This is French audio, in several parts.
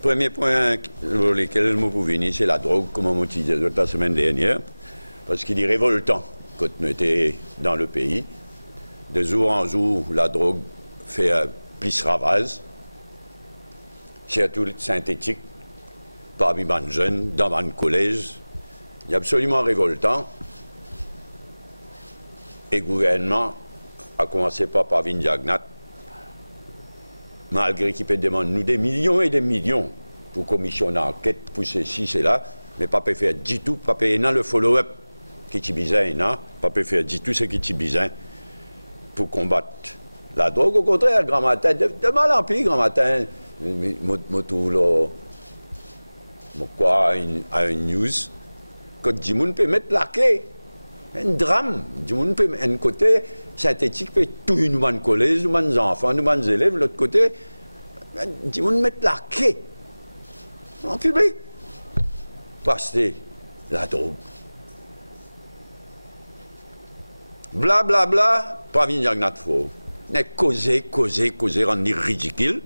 Premier point sur lequel je peux venir, c'est la drogue, comme on disait la semaine dernière, parce qu'il est révoltant quand nous étions dans le pays. De jour en jour, la drogue fait plus ravage, surtout synthétique, parmi les jeunes, dans les collèges. Il est absolument révoltant. Et le gouvernement, à commencer par Pravin Jagnnath, malgré qu'il peut demander nous des millions et des millions pour commission d'enquête, pour ceci, cela, mais pas peut faire du tout, pas peut faire le follow-up qui est besoin, pas peut faire du tout ce qui est besoin pour combattre la drogue. Au contraire, grand matin, de mal en pire, grand matin, quoi, à une news, que du monde peut mettre la clé. Un drame. Du monde peut un côté synthétique peut tout nous collège, nous enfants, nous élèves, l'autre côté, du monde mettre la clé en public. Passer la drogue. Bla bla bla, Pravin Jagnnath faux. Mais causer, rendre ridicule.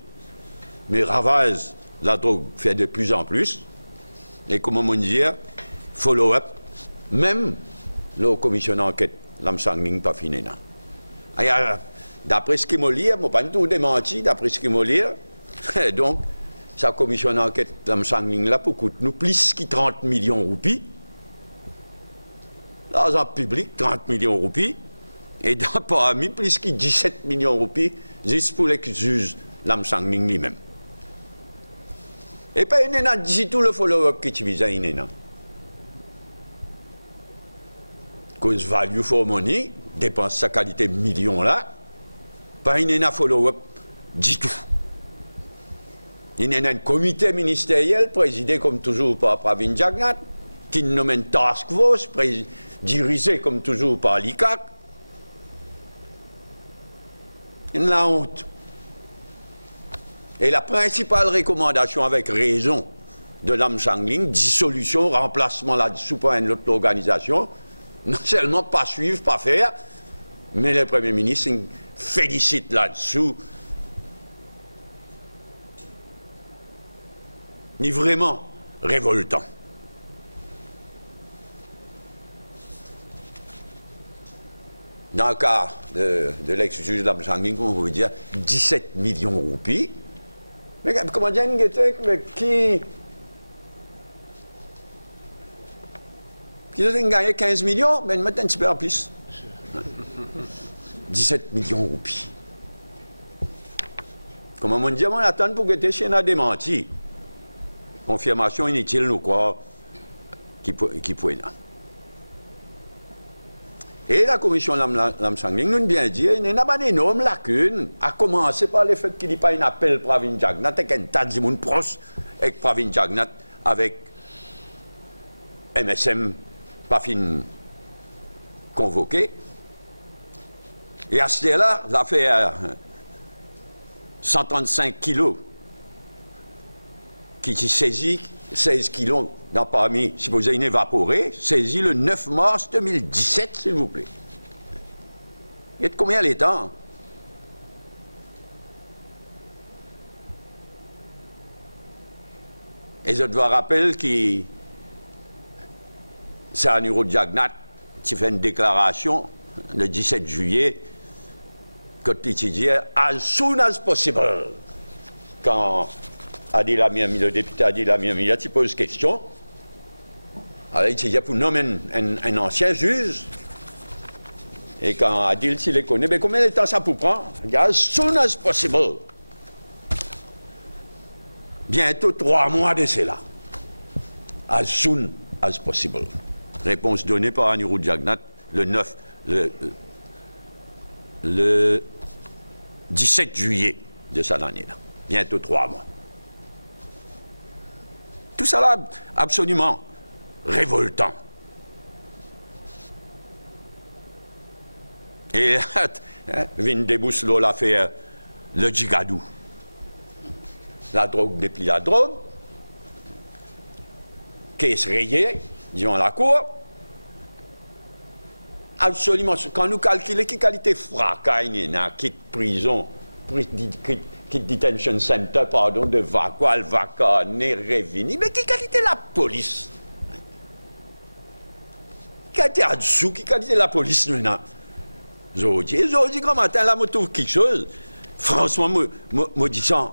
Mais ravage, la drogue fait de plus en plus. Et comment on dit, follow-up, même la commission d'enquête, l'âme sanguine pas fini. D'après ce qu'il m'a lu, je ne pas tout démenti, d'après ce qu'il m'a lu, donc, sa commission d'enquête, l'âme sanguine là, pour coûter nous plus que 30 millions de roupies. L'argent public, 30 millions de roupies, et dans parmi plus que 17 millions de roupies, juste pour les juges, l'âme sanguine lui-même. Et puis, il n'y a pas tout le follow-up qui est besoin, il y a. Cause value for money, dépense sa qualité millions là, pas il n'y a follow-up du tout. Il y a un comité ministériel présidé comme toujours par Pravin Jagnnath, qui nomme une task force dirigée comme toujours par l'ICAC. Il y a la honte. Et la principale recommandation, avec raison, de l'âme sanguine, dissolution, remplacement là-dessous par une autre organisation, non seulement pas suivre, pas faire, mais le Premier ministre félicite là-dessous. Ni vraiment révoltant. Dans le cas de l'ex-juge de l'âme sanguine, on veut dire 17 millions de roupies. Mais comment dire, qui a gagné 15 millions, mais maintenant un petit peu en plus. 17 millions de roupies. Comment on dit, on attend pour que tu aies démenti. Confirmation inutile, nous croire, qui peut là. Et la commission l'âme sanguine nous bien dit, il y a une énorme lacune, à commencer par le fait qu'il n'y a pas un appel Pravin Jagnnath, et qu'un tas de monde proche avec Pravin Jagnnath, avec MSM, pas fin convoqué. Et à ce là l'affaire 135 kilos qui saisit 16 kilos dans parmi, supposé inévaporé, saisi le 9 mars 2017, s'il vous plaît. Il y a de combien les temps? Et je dois rappeler que c'est un Niro Jagnnath qui fait une déclaration le 17 juillet, quand il dit as soon as possible. Quand Adil Amiami, le député Adil Amiami, il pose question. Alors il dit pour nommer un ancien juge. Et quand Adil s'il les connaît, mais combien de temps ça peut prendre? Il dit as soon as possible. Bientôt 3 mois de cela. As soon as possible. Réponse donnée par Anirudh Jagnnath le 17 juillet de cette année-là. Bientôt 3 mois. Tout ça là, absolument révoltant. Et vient débousseler l'affaire le Djigadou. La drogue depuis la drogue, caisse rayée, disons la cour. Absolument, quand nous calculons qui qualité fracas, qui prison, detention center, pardon, de Vacual, Vacane, Revini. Mais qui qualité la police? Qui a été en dessous? Qui qualité la police maintenant? Aujourd'hui, grand matin, là, je trouve quelque chose. Franchement, moi dis ça,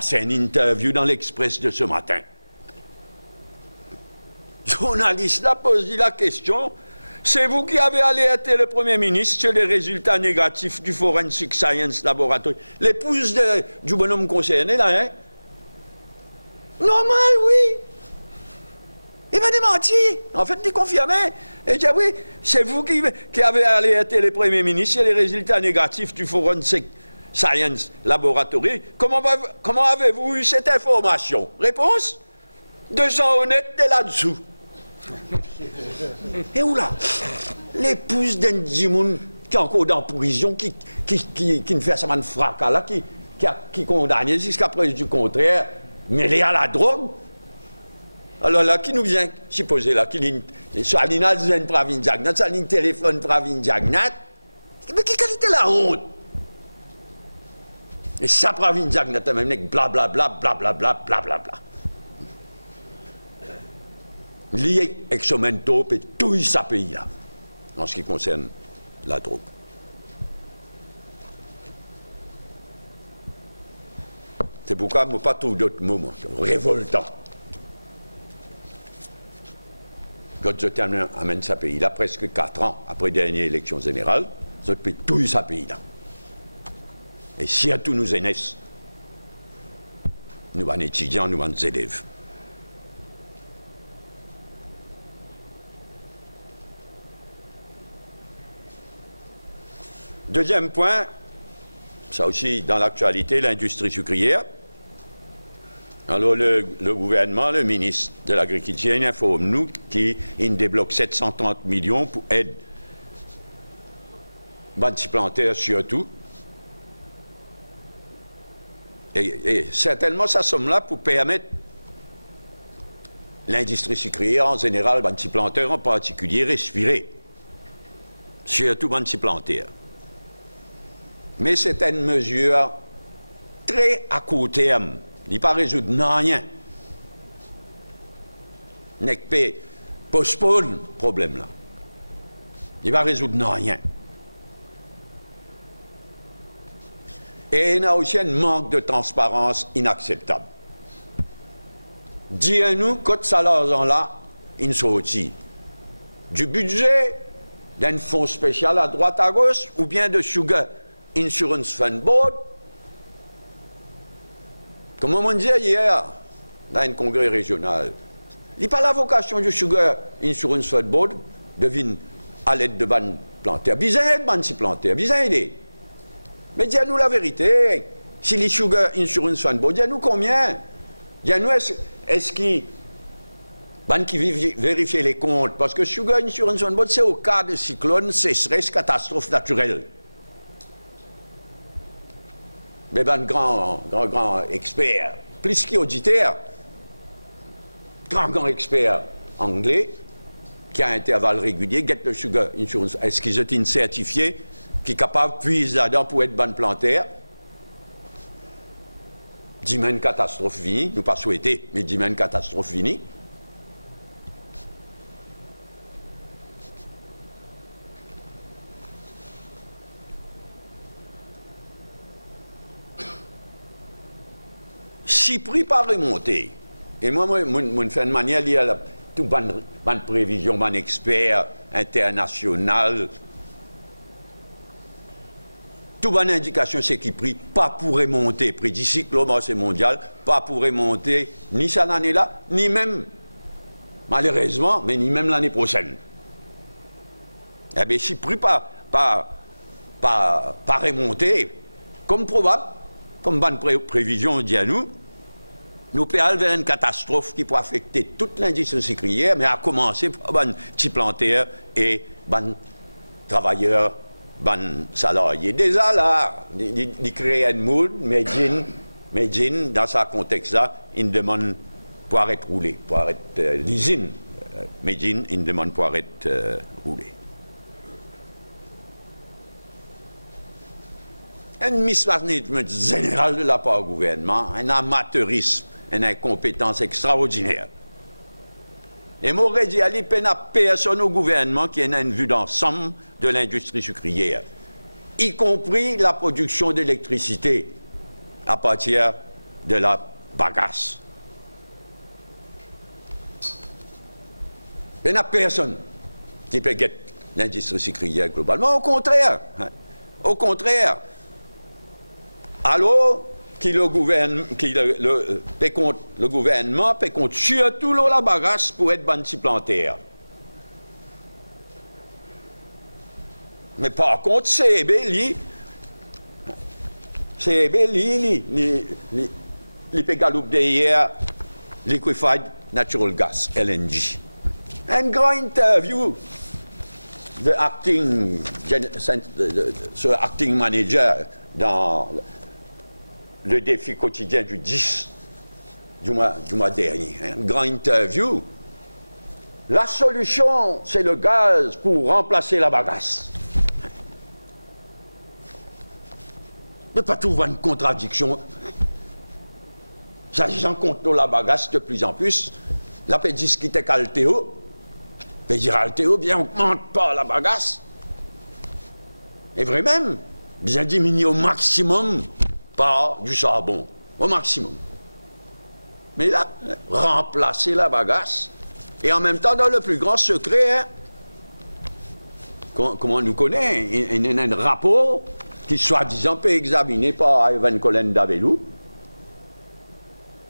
c'est une interview dans l'Express de ce matin. Journaliste là pose la question. C'est vous qui avez alerté le Premier ministre sur les résultats négatifs du Forensic Science Laboratory. L'épouse du bonhomme concerné, là, hein? Normal, oui. Il m'a démenti. En fait, il confirmait. Et dit, oui, c'est vous qui avez alerté le Premier ministre sur les résultats négatifs du Forensic Science Laboratory. Comment avez-vous eu cette information? Réponse? 200 honnêtes de là-dessous. Et où là? L'épouse d'un Djimoun qui est encore dans la prison, qui ne fait ça de fracas là, qui est condamné jusqu'à preuve du contraire, mêlé à la drogue. Alors là, qui nous vient supposer là, soit l'ina zène Pravin Jagnat, soit l'ina téléphone Pravin Jagnat, mais qui qualité la honte? Et ça Pravin Jagnat, même, blablabla, blablabla, blablabla. Lié avec ce mento et tout ça pays là, en ce qui concerne la drogue. C'est pourquoi je ne pas trouve d'autres moments révoltants. Quand je amène ce pays là, presque 4 ans après la dernière élection générale, je peux tout ce pays là. Et si à tous nos aînés, nous sommes étudiants, nous sommes élèves. Deuxième point, ça aussi dans l'actualité, l'industrie sucrière. Alors le gouvernement, le ministre de l'Agriculture, il informe nous qu'il débloque 730 millions pour aider les petits planteurs surtout. Et certainement, ça somme-là pour permettre l'industrie sucrière en général, les petits planteurs en particulier, respirer. Surtout les petits planteurs. Mais c'est une mesure très à court terme. Il ne pas résoudre rien. Il ne peut postponer le problème là. Il ne va résoudre rien. Et il y a aussi un manque de transparence inacceptable. Dis-nous, quand ça là, il sortit du budget d'un fonds spécial à droite à gauche ou bien de Sugar Insurance Fund Board. Comme on dit hier, dans un congrès régional, il n'y a pas la vocation du Sugar Insurance Fund Board de venir à l'aide de ban plantaires. Bizarre de ban plantaires, bizarre aider. Mais dis-nous la vérité. Si les Sugar Insurance Fund Board, dis-nous combien? Dis-nous est-ce qu'ils vérifient les comptes? Parce que Sugar Insurance Fund Board, c'est au cas de cyclone, sécheresse, catastrophe naturelle. Mais un grand expert, plus qu'auditeur, grand expert anglais, qui a un intervalle régulier, Get the Sugar Insurance. Est-ce qu'ils ont certifié qui est capable de puiser là-dedans pour être bonne plantaire? Dis-moi une catastrophe finie, nous pas souhaité, mais dis-moi une catastrophe finie. Si prix pas remonté, et moi, je fais une manière liée à toute bonne prévision, bon expert international, toute bonne indication, c'est qu'il prix pas pour remonter, prix du cycle mondial, pas pour remonter ni cette année-là, ni même, malheureusement, mais ni même l'année prochaine. Eh bien, si prix pas remonter, comme probable, comme bonne prévision, on dit à nous peut aller vers une catastrophe qui peut affecter toute l'industrie sucrière, mais à commencer par les petits planteurs et les travailleurs, les salariés. Déjà là, ils créent un mood, mais dans ce contexte-là, ils demandent pour arrêter de rouler, pour arrêter l'usine. Medine, ils demandent pour arrêter de rouler. un mismanagement général de la part du gouvernement, un amateurisme, une incompétence extraordinaire. Et m'aurait dit, il n'y a personne au gouvernement qui ait une vue d'ensemble de l'industrie sucrière, y compris la production d'électricité à partir de la bagasse. Il n'y a personne qui peut guetter l'industrie sucrière globalement. Au contraire. Au contraire. Alors, le gouvernement peut compte surtout la bagasse pour être bon plantaire. Mais par contre, c'est il peut galoper derrière liquefied natural gas, LNG. Un grand interview de acting manager dans le défi quotidien du 10 du mois dernier. Un grand interview. La solution, c'est le gaz pour remplacer la bagasse. Mais pas tout voir une contradiction. S'agissant contre la bagasse de plus en plus, la peut dire qui était caltéo. Mais dire Altéo, bien augmente pas la bagasse. Et vrai même, bien diminuer au maximum par du charbon. Au maximum. Mais là, remplacer la bagasse. Et en même temps, dans le plus grand secret, hein, comment on nous connaît, il y a un rapport qui, soi-disant, peut examiner par Ivan Colin Davelou.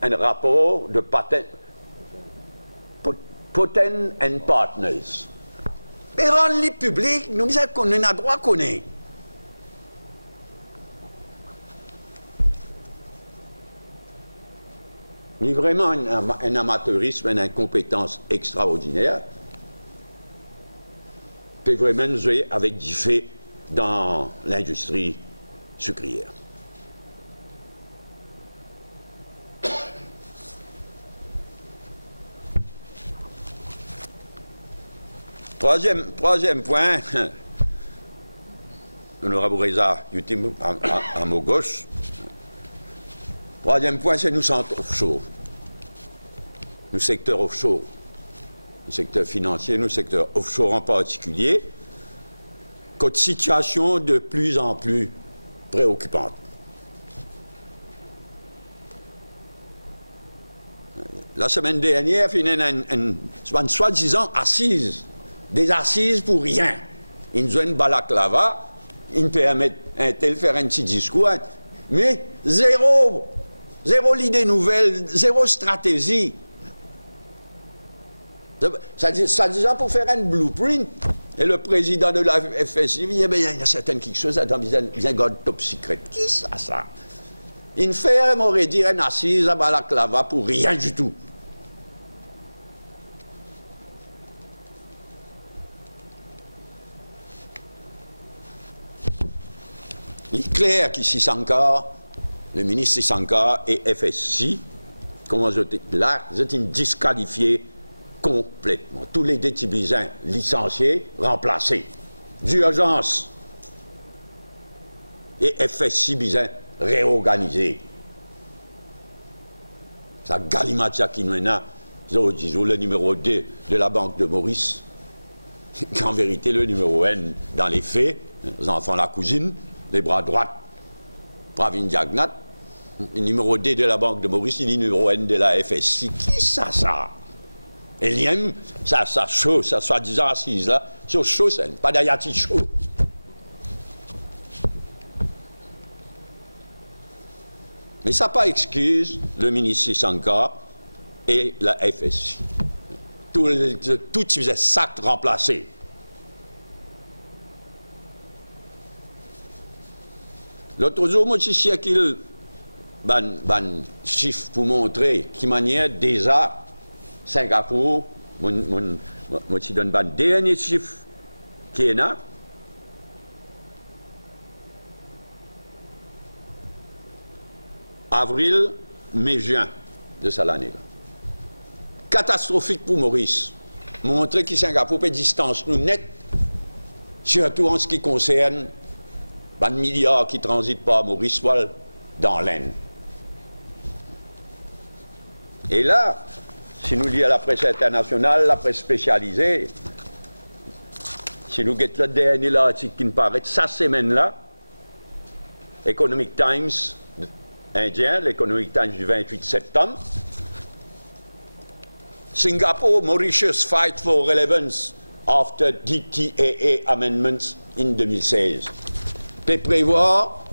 Un rapport de Poten and Partners. Mais rendre-les publics, nous disons qu'on a droit qu'on est. Mais vraiment un amateurisme, une incompétence extraordinaire peut vraiment jouer avec du fait dans l'industrie sucrière. Troisième point, l'honorable Reza Yutim à mon gauche. Troisième point, c'est nous centres offshore. Nous secteurs offshore. Le secteur financier, nous secteurs offshore en particulier. Côte situation de plus en plus préoccupante. La semaine dernière, il y a une soi-disant assise. Des assises pour rien. Ils nous ont une balaclava, ils permettent un tel faire un petit discours, mais zéro idée nouvelle, zéro stratégie. Ça disant pour faire un blueprint, et le président de la FSI dit, il y a certaines quelque chose dans un god top secret. Qui ça? Une ferme aurait dit une assise à balaclava pour rien du tout. Il est clair qu'ici Sankar, le ministre Sankar et FSI, comment je dis là, ils ont disqualifiés complètement. Tous les détibisins licenciés, remplacés. D'urgence. Et FSI bisins réorganisés. Ça galimatia qui nous a, le numéro 2 de la Banque de Maurice, qu'en vérité le numéro N dans les faits, les enfants la cousine, les bras droits, Pravin Diagnat, le numéro D de la Banque de Maurice, il est le numéro N de la FSI. Qui ça? Et l'IM, ça chaud, ça soi-disant assise là, sur chaud, c'est pas d'ayati chaud. Mais ça pas excuse le ministre Sankar et la FSI. Tout ces sacs remplacés. L'autre jour, moi, je suis qu'il ban chiffre pour montrer qui manière déjà Singapour, moi, je donne ban dernier chiffre qui est là. Avril, mai, juin de cette année-là. Catastrophique pour Maurice. Montrer que Singapour peut distance nous net, surtout en ce qui concerne de milliards qui ne transitent pas à Maurice, soit dans l'Inde. Et là, si nous lisons la presse internationale, la presse spécialisée, si nous guettons le dernier article qui nous paraît cette semaine-là, Economic Times indien, l'Economic Times du 28 septembre, Singapore, Mauritius fight for relevance after DTAA amendments in 2016. Et prévoir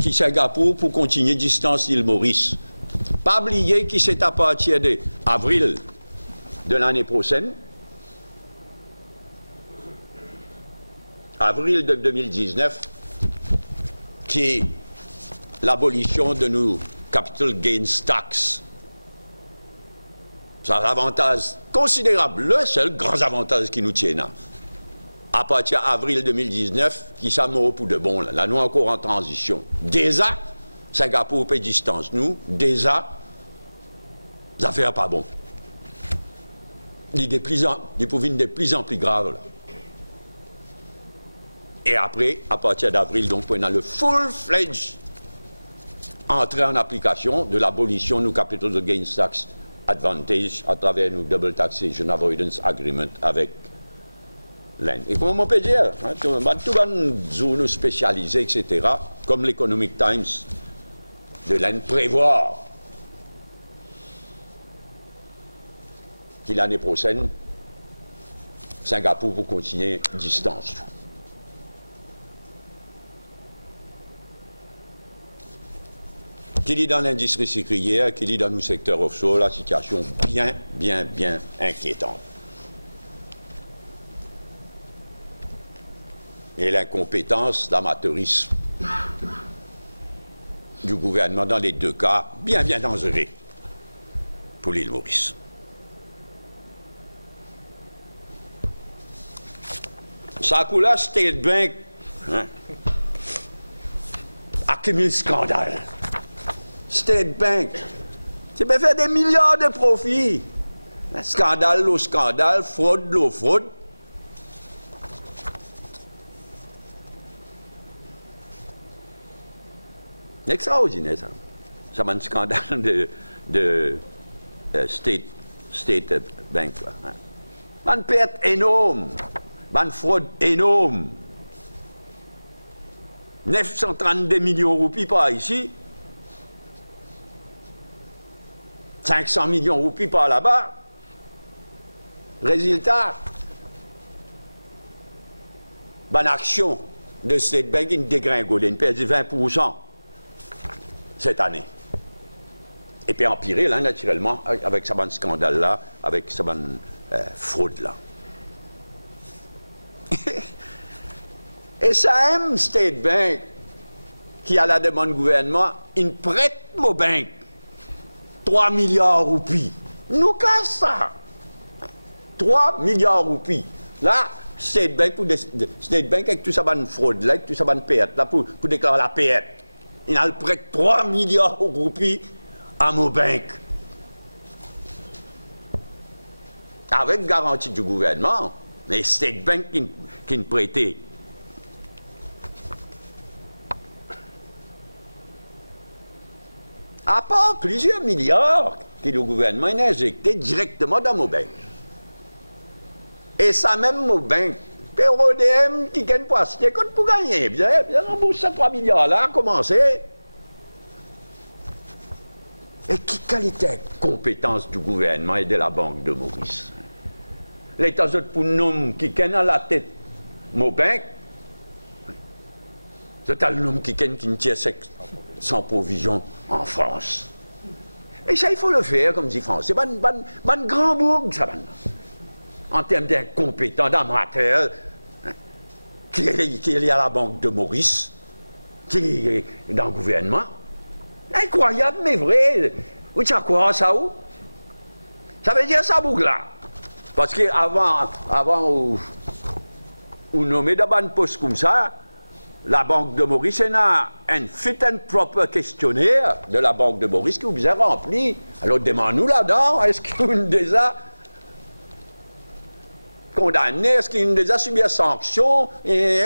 qui Singapour pour continuer distance l'île Maurice. Pas oublier qui c'est à partir d'avril de l'année prochaine, avril de 2019, qui est l'abolition de nos capital gains tax. C'est un avantage considérable, le seul grand avantage qui nous tient là. À partir d'avril 2019, qui s'amoure pour de bon, là nous encore en transition. Déjà, Singapour paie distance, nous, déjà, les affaires pas bon. Il est de plus en plus grave, là. Et après, à partir d'avril, donc, on a le full-fledged entrée en application de l'abolition de nos capital gains tax advantage à travers nos double taxation avoidance agreement avec l'Inde. Et comme on peut dire, hein, tout le zone spécialisée, etc., comme l'Economic Times de l'Inde prévoit que l'année prochaine, Singapour pour continuer distance. Qu'il est dans l'industrie sucrière, qu'il est dans nos secteurs offshore, la situation bien inquiétante. Et l'incompétence, l'amateurisme du gouvernement dans les deux cas, bien dangereux pour l'île Maurice. Ça coule là, State Bank, hein, accumule scandale. State Bank, tu peux faire des milliards de profits. Scandale au scandale, fraude au fraude. Extraordinaire, ça. Ça va un scandale de State Bank, là. Une perte énorme, une fraude énorme. 932 millions de roupies par ici. 500 millions de roupies par là-bas. Résultat, bonne action de State Bank, une dégringole, une perte de 20% cette année. Et puis empiré, là, naturellement, avec ce bon scandale-là, avec ce bonne fraude-là. Et ça aime State Bank, qui à la demande du gouvernement, il prête nos banques 3 milliards de roupies. Nous casse ça. 3 milliards de roupies. Là, State Bank, avec tout ça, une fraude, là, avec tout ça, une perte, là, pour déclarer la perte. Il a le prêt 3 milliards de roupies à nos banques. Avec garantie du gouvernement, mais State Bank qui ne prêtait. À part plusieurs milliards que le gouvernement a injectés directement dans nos banques. Et ça même nos banques, PRODM qui gagne pas, c'était quoi pour gagner? Bien rembourser ces 3 milliards-là, commencer. Et qui qualité de compétence du gouvernement et de la Banque de Maurice? L'État pour nous qui gagne à la tête nos banques, c'est un homme qui tient sans provision en France. Et ça, il faut le faire, comme dit France. C'est un grand bourg, ça, en termes d'incompétents, d'amateurs, hein, qui est à la Banque de Maurice, qui est dans le gouvernement. Incroyable, mais vrai. Où tu as quoi, ça, où? Ça veut dire ça, bourg-là. Parce qu'avant, où nommer dans un poste comme ça, la Banque de Maurice a un fit and proper questionnaire de la Banque de Maurice qui vous a rempli. Alors demande-nous là-dedans, est-ce qu'on déjà condamné, est-ce qu'il déjà subi une sanction? Et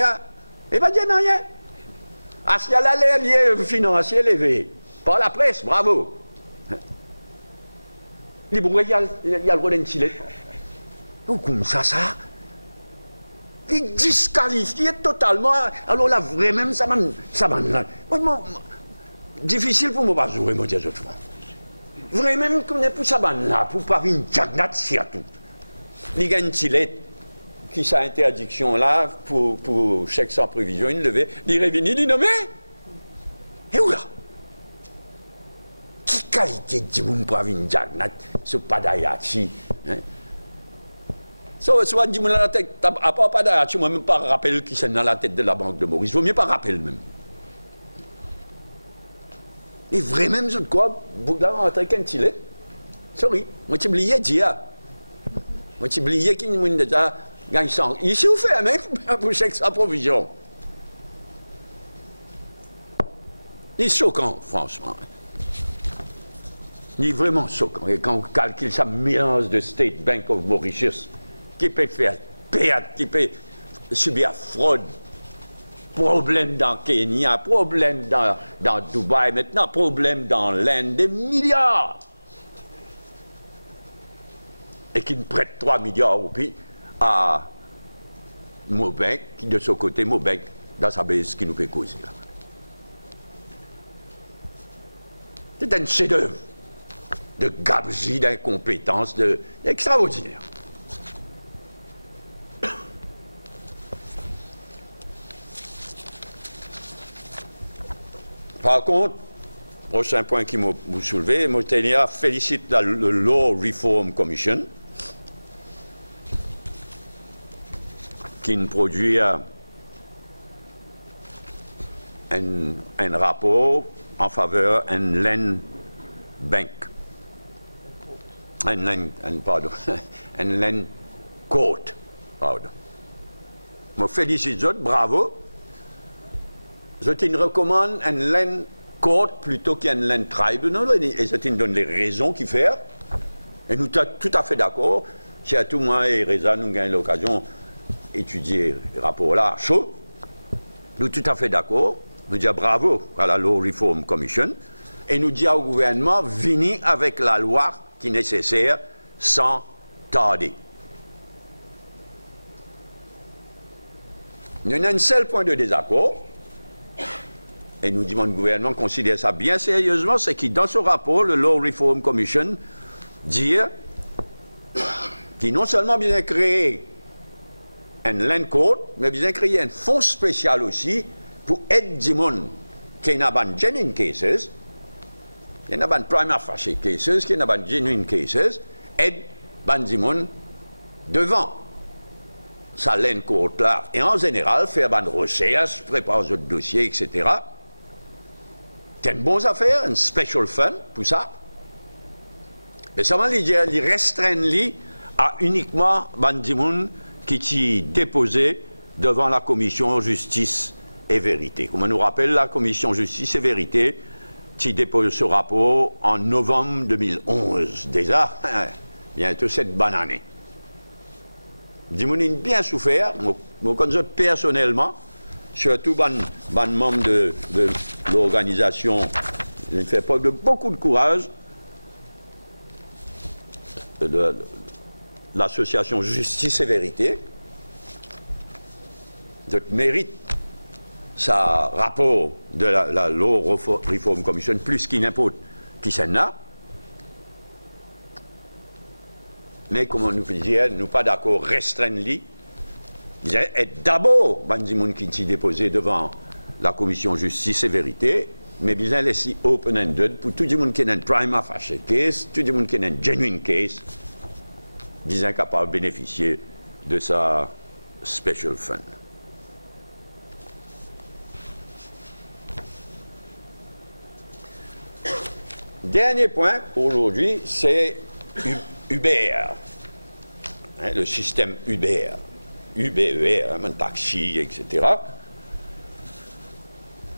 pas dire rien. Ah, s'il y a l'alerte financière élevée par la presse, bravo. Les bourrés, il y a le Roland Chile. Ou comme ça, il disqualifie totalement. Alors là, vraiment, ça m'a. Difficile pour moi de jouer, moi, dire autrement. Vraiment, comme pour ça, là, pour pas une jagnat, c'est à tout. Il y a une Chile qui sa interdiction là, pour chèque sans prévision, il levait, il revenait, il nommait. Et où là? Qui qualité de mon pour une jagnat, ce padayachi, hein? Soit dit dans la tête, à part padayachi, moi même pas rappel qui c'est dans la tête de la Banque de Maurice. Il vaut mieux pas rappeler même. Et vraiment, je crois, Bougla rentre quand il est. Sorry, moi j'ai oublié dire. Moi j'ai oublié qu'il nous déjà gagne 100. Il souffre même pour chèque sans provision. Il est choquant, franchement. Il est vraiment choquant. Et quand on calcule ça, mélange de State Bank of Mauritius, qui peut faire perdre, qui peut subir fraude, problème dans Kenya, problème dans Dubaï, maintenant problème dans l'Inde, des milliards. Et qui prête 3 milliards roupies à Mobank, qui de son côté, Mobank, dans sa base, qui nous fait causer là. C'est un chef-d'œuvre de gabegie, d'incompétence, extraordinaire. Par contre, prochain point qui m'a soulevé, Mauritania félicite le Law Reform Commission qui produit un rapport en faveur d'un land bank. Un land court. Pardon. Je félicite eux, bravo. Je te recommande un land court plutôt qu'un land tribunal et je te donne les raisons qu'il fait. Et nous sommes tout à fait d'accord. Si à tout moi et Reza nous gagnons l'occasion d'étudier le rapport là chaud, nous sommes tout à fait d'accord. Nous disons bravo à la Law Reform Commission et nous disons au gouvernement venez avec la loi qui est nécessaire sans tarder. Nous avons un seul point de désaccord. Et nous disons que le gouvernement considère ça bien sérieusement, c'est que dans ce rapport, le Law Reform Commission dit qu'il non seulement bien créé un land court, mais bien créé un fonds spécial aussi pour aider les gens qui ont des genuine cases, qui ont des prima facie cases, qui ont des genuine cases, aider les gens devant sa land court là. Et en général, faire des recherches, préparer des dossiers, etc. C'est une bonne affaire, un special fund pour ça. Mais seulement, il restreint à uniquement les gens qui sont déposés devant la commission justice et vérité. Comme on nous rappelle, la commission justice et vérité qui dépose ce rapport en novembre 2011. Déjà, bientôt cette bonne année. Les gens ont bien souffert, moi connais personnellement, surtout les membres de l'organisation, il fait preuve de beaucoup de courage, de l'association Justice et Vérité, de mérite sa rapport de la Law Reform Commission, plus qu'il n'importe qui s'en a. Mais comme on nous disait, nous pas d'accord restreindre lui. Et d'abord, les gens qui sont déposés devant la commission justice et vérité, mais bien laisser open-ended pour tout le monde qui a un prima facie case, tout le monde qui a un genuine case, disant capable de bénéficier de sa special fund. Dernier point aujourd'hui, c'est Uber, hein, le système Uber. UBER, un taxi, etc.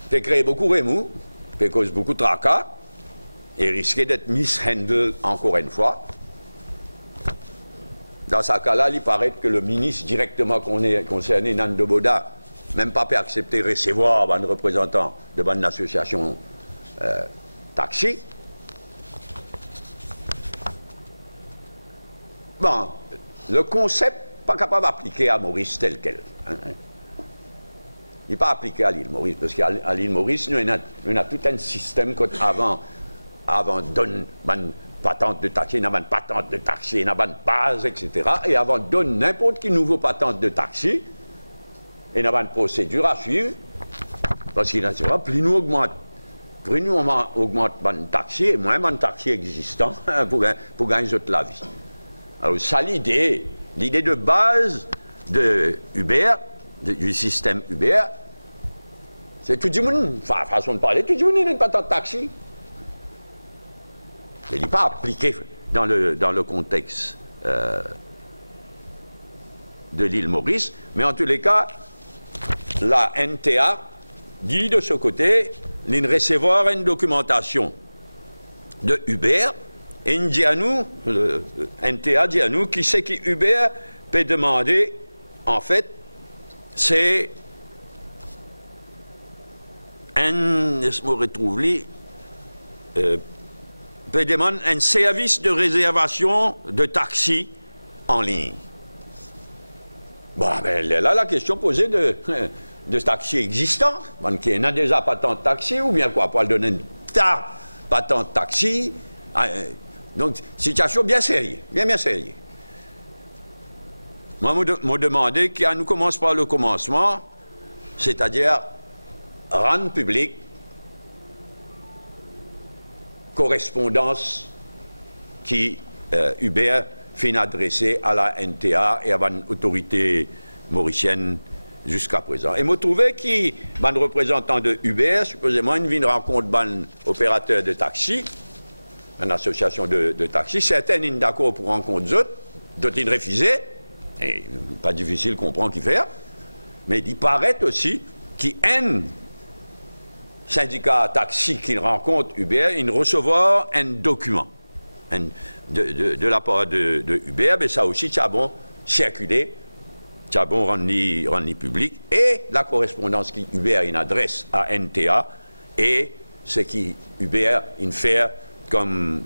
fait créer beaucoup de remous, fait cause beaucoup de tracas, et risquer d'être mishandled encore une fois. Dans ce cas-là, il paraît que le ministre directement concerné, Nando Boda, même pas accepter recevoir un représentant de une association taxi. Bon, le concept, pas capable d'appliquer à Maurice tel quel. Hein. Il n'est pas appliqué à l'île Maurice, parce qu'à l'île Maurice, nous avons tout un système avant de donner une patente de taxi, il y a une patente de taxi, il y a une base, etc. Et avant de donner n'importe quelle nouvelle patente de taxi, il y a une procédure à suivre, parce qu'il y a plus nous augmente le taxi, et moins le taxi existant pour gagner la vie. Alors ça, l'idée de base de Uber, du système Uber, c'est tout le monde, façon de parler, tout le monde n'est pas de taxi. Il n'est pas appliqué dans le contexte de l'île Maurice, mais en tous les cas, la NTA dit de ce côté, il recevoir une documentation de Uber, et il dit à nous, le NTA dit à nous, qui c'est qui Uber peut demander, en fait, c'est un, laisse-moi retrouver, peut demander un service de réservation de taxi en ligne. Bon, ben là, la question posée de taxi existant, qui n'a déjà patente de taxi, ou bien quoi, pour donner une patente de taxi. Donc, situation bien sérieuse, bien sérieuse. Moi, me demandé qu'on nous commence par le commencement, c'est-à-dire rendre public correspondance qui Uber fait adresser à la NTA et à l'autorité mauricienne jusqu'à présent. Et me trouvé qui, un représentant de Uber, supposément, il vient rencontre un opérateur de taxi, une association de taxi, certains sont d'accord pour rencontrer d'autres ils refusent, et pas difficile de comprendre qui faire, mais il paraît aussi qu'il y a un syndicat taxi qui rencontre Uber, il recevoir un document de la part de Uber, mais ça aussi, ça a bon circuler, ça a bon rendre public, et la correspondance qui Uber une adresse à NTA, et ce qui Uber une fait comme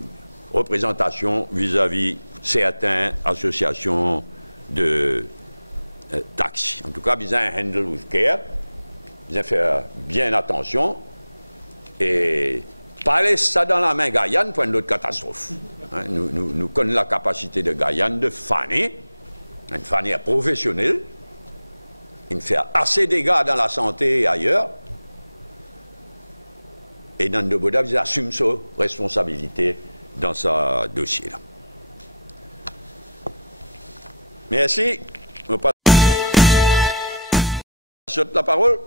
représentation vis-à-vis certaines associations de taxi. En tout cas, besoin handle with care, besoin faire bien attention et pas laisser ça dans la main Guyane pour une autre catastrophe. Hein, nous connaissons la capacité de Guyane de faner, une fanière professionnelle, de faire assez de dégâts dans la santé et ailleurs. Et Nando Boda assume sa responsabilité dans ce dossier-là. Merci. Je passe la parole.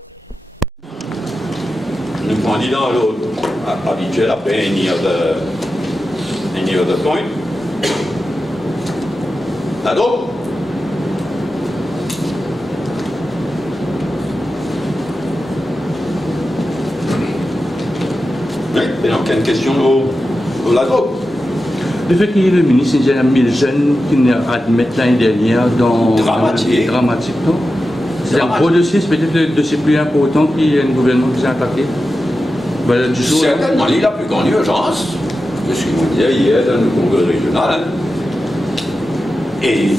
Le candidat habituel après any other point. Allô? Oui, et donc, une question au Lago. Le fait qu'il y ait le ministre, il y a 1000 jeunes qui admettent l'année dernière dans dramatique. C'est un gros dossier, c'est peut-être le dossier plus important qu'il y ait un gouvernement qui s'est attaqué. Voilà, certainement, il y a la plus grande urgence, que ce qu'on disait hier dans le congrès régional. Et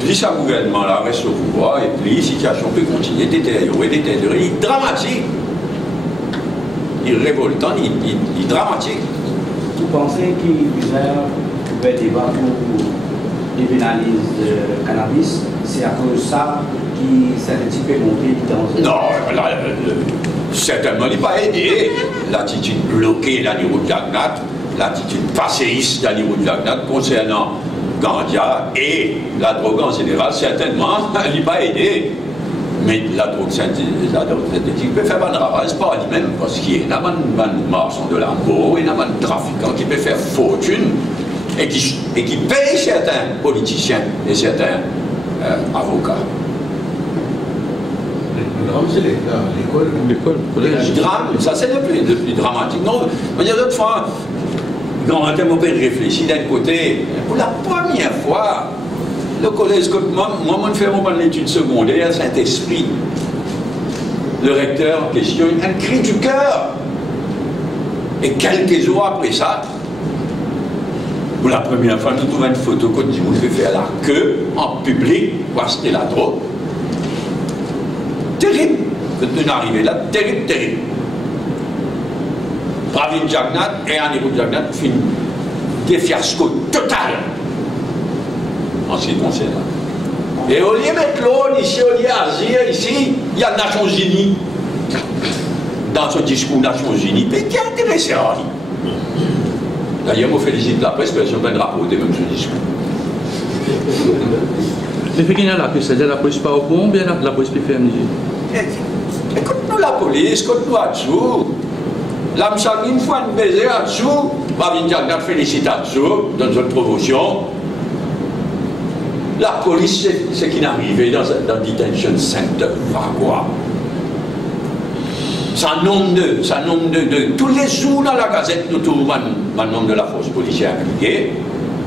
plus ce gouvernement-là reste au pouvoir, et plus la situation peut continuer de détériorer, dramatique. Il est révoltant, il est dramatique. Vous pensez qu'il pouvait débattre pour dépénaliser le cannabis? C'est à cause de ça qu'il s'est un petit peu montré dans... Non, certainement, il n'a pas aidé. L'attitude bloquée dans les routes d'Agnat, l'attitude passéiste dans les routes d'Agnat concernant Gandia et la drogue en général, certainement, il n'a pas aidé. Mais la drogue synthétique peut faire un ravage par lui-même, parce qu'il y a un marchand de lambeaux, il y a un trafiquant qui peut faire fortune et qui paye certains politiciens et certains avocats. Le drame, c'est l'école. Le drame, ça c'est le plus dramatique. Non, je veux dire, d'autres fois, quand on peut réfléchir d'un côté, pour la première fois, le collège, moi, je fais mon étude secondaire à Saint-Esprit. le recteur en question, un cri du cœur. Et quelques jours après ça, pour la première fois, nous trouvons une photo qu'on dit, vous devez faire la queue en public pour acheter la drogue. Terrible. Quand nous arrivons là, terrible, terrible. Pravin Jagannath et Anirudh Jagannath font des fiascos total en ce qui concerne. Et au lieu de mettre l'eau ici, au lieu d'agir ici, il y a Nations Unies. Dans son discours Nations Unies, mais qui est intéressé à lui. D'ailleurs, je félicite la presse, parce qu'ils ont rapporté même ce discours. Le fait qu'il y a là, c'est-à-dire la police pas au courant, bien la police peut faire Écoute-nous la police, écoute-nous là-dessous. L'âme sanguine, une fois une baiser là-dessous, Pravin Jagannath félicite là-dessous, dans une promotion. La police, c'est qu'il est arrivé dans un detention center, quoi. Ça nombre de tous les jours dans la gazette, nous trouvons le nombre de la force policière appliquée.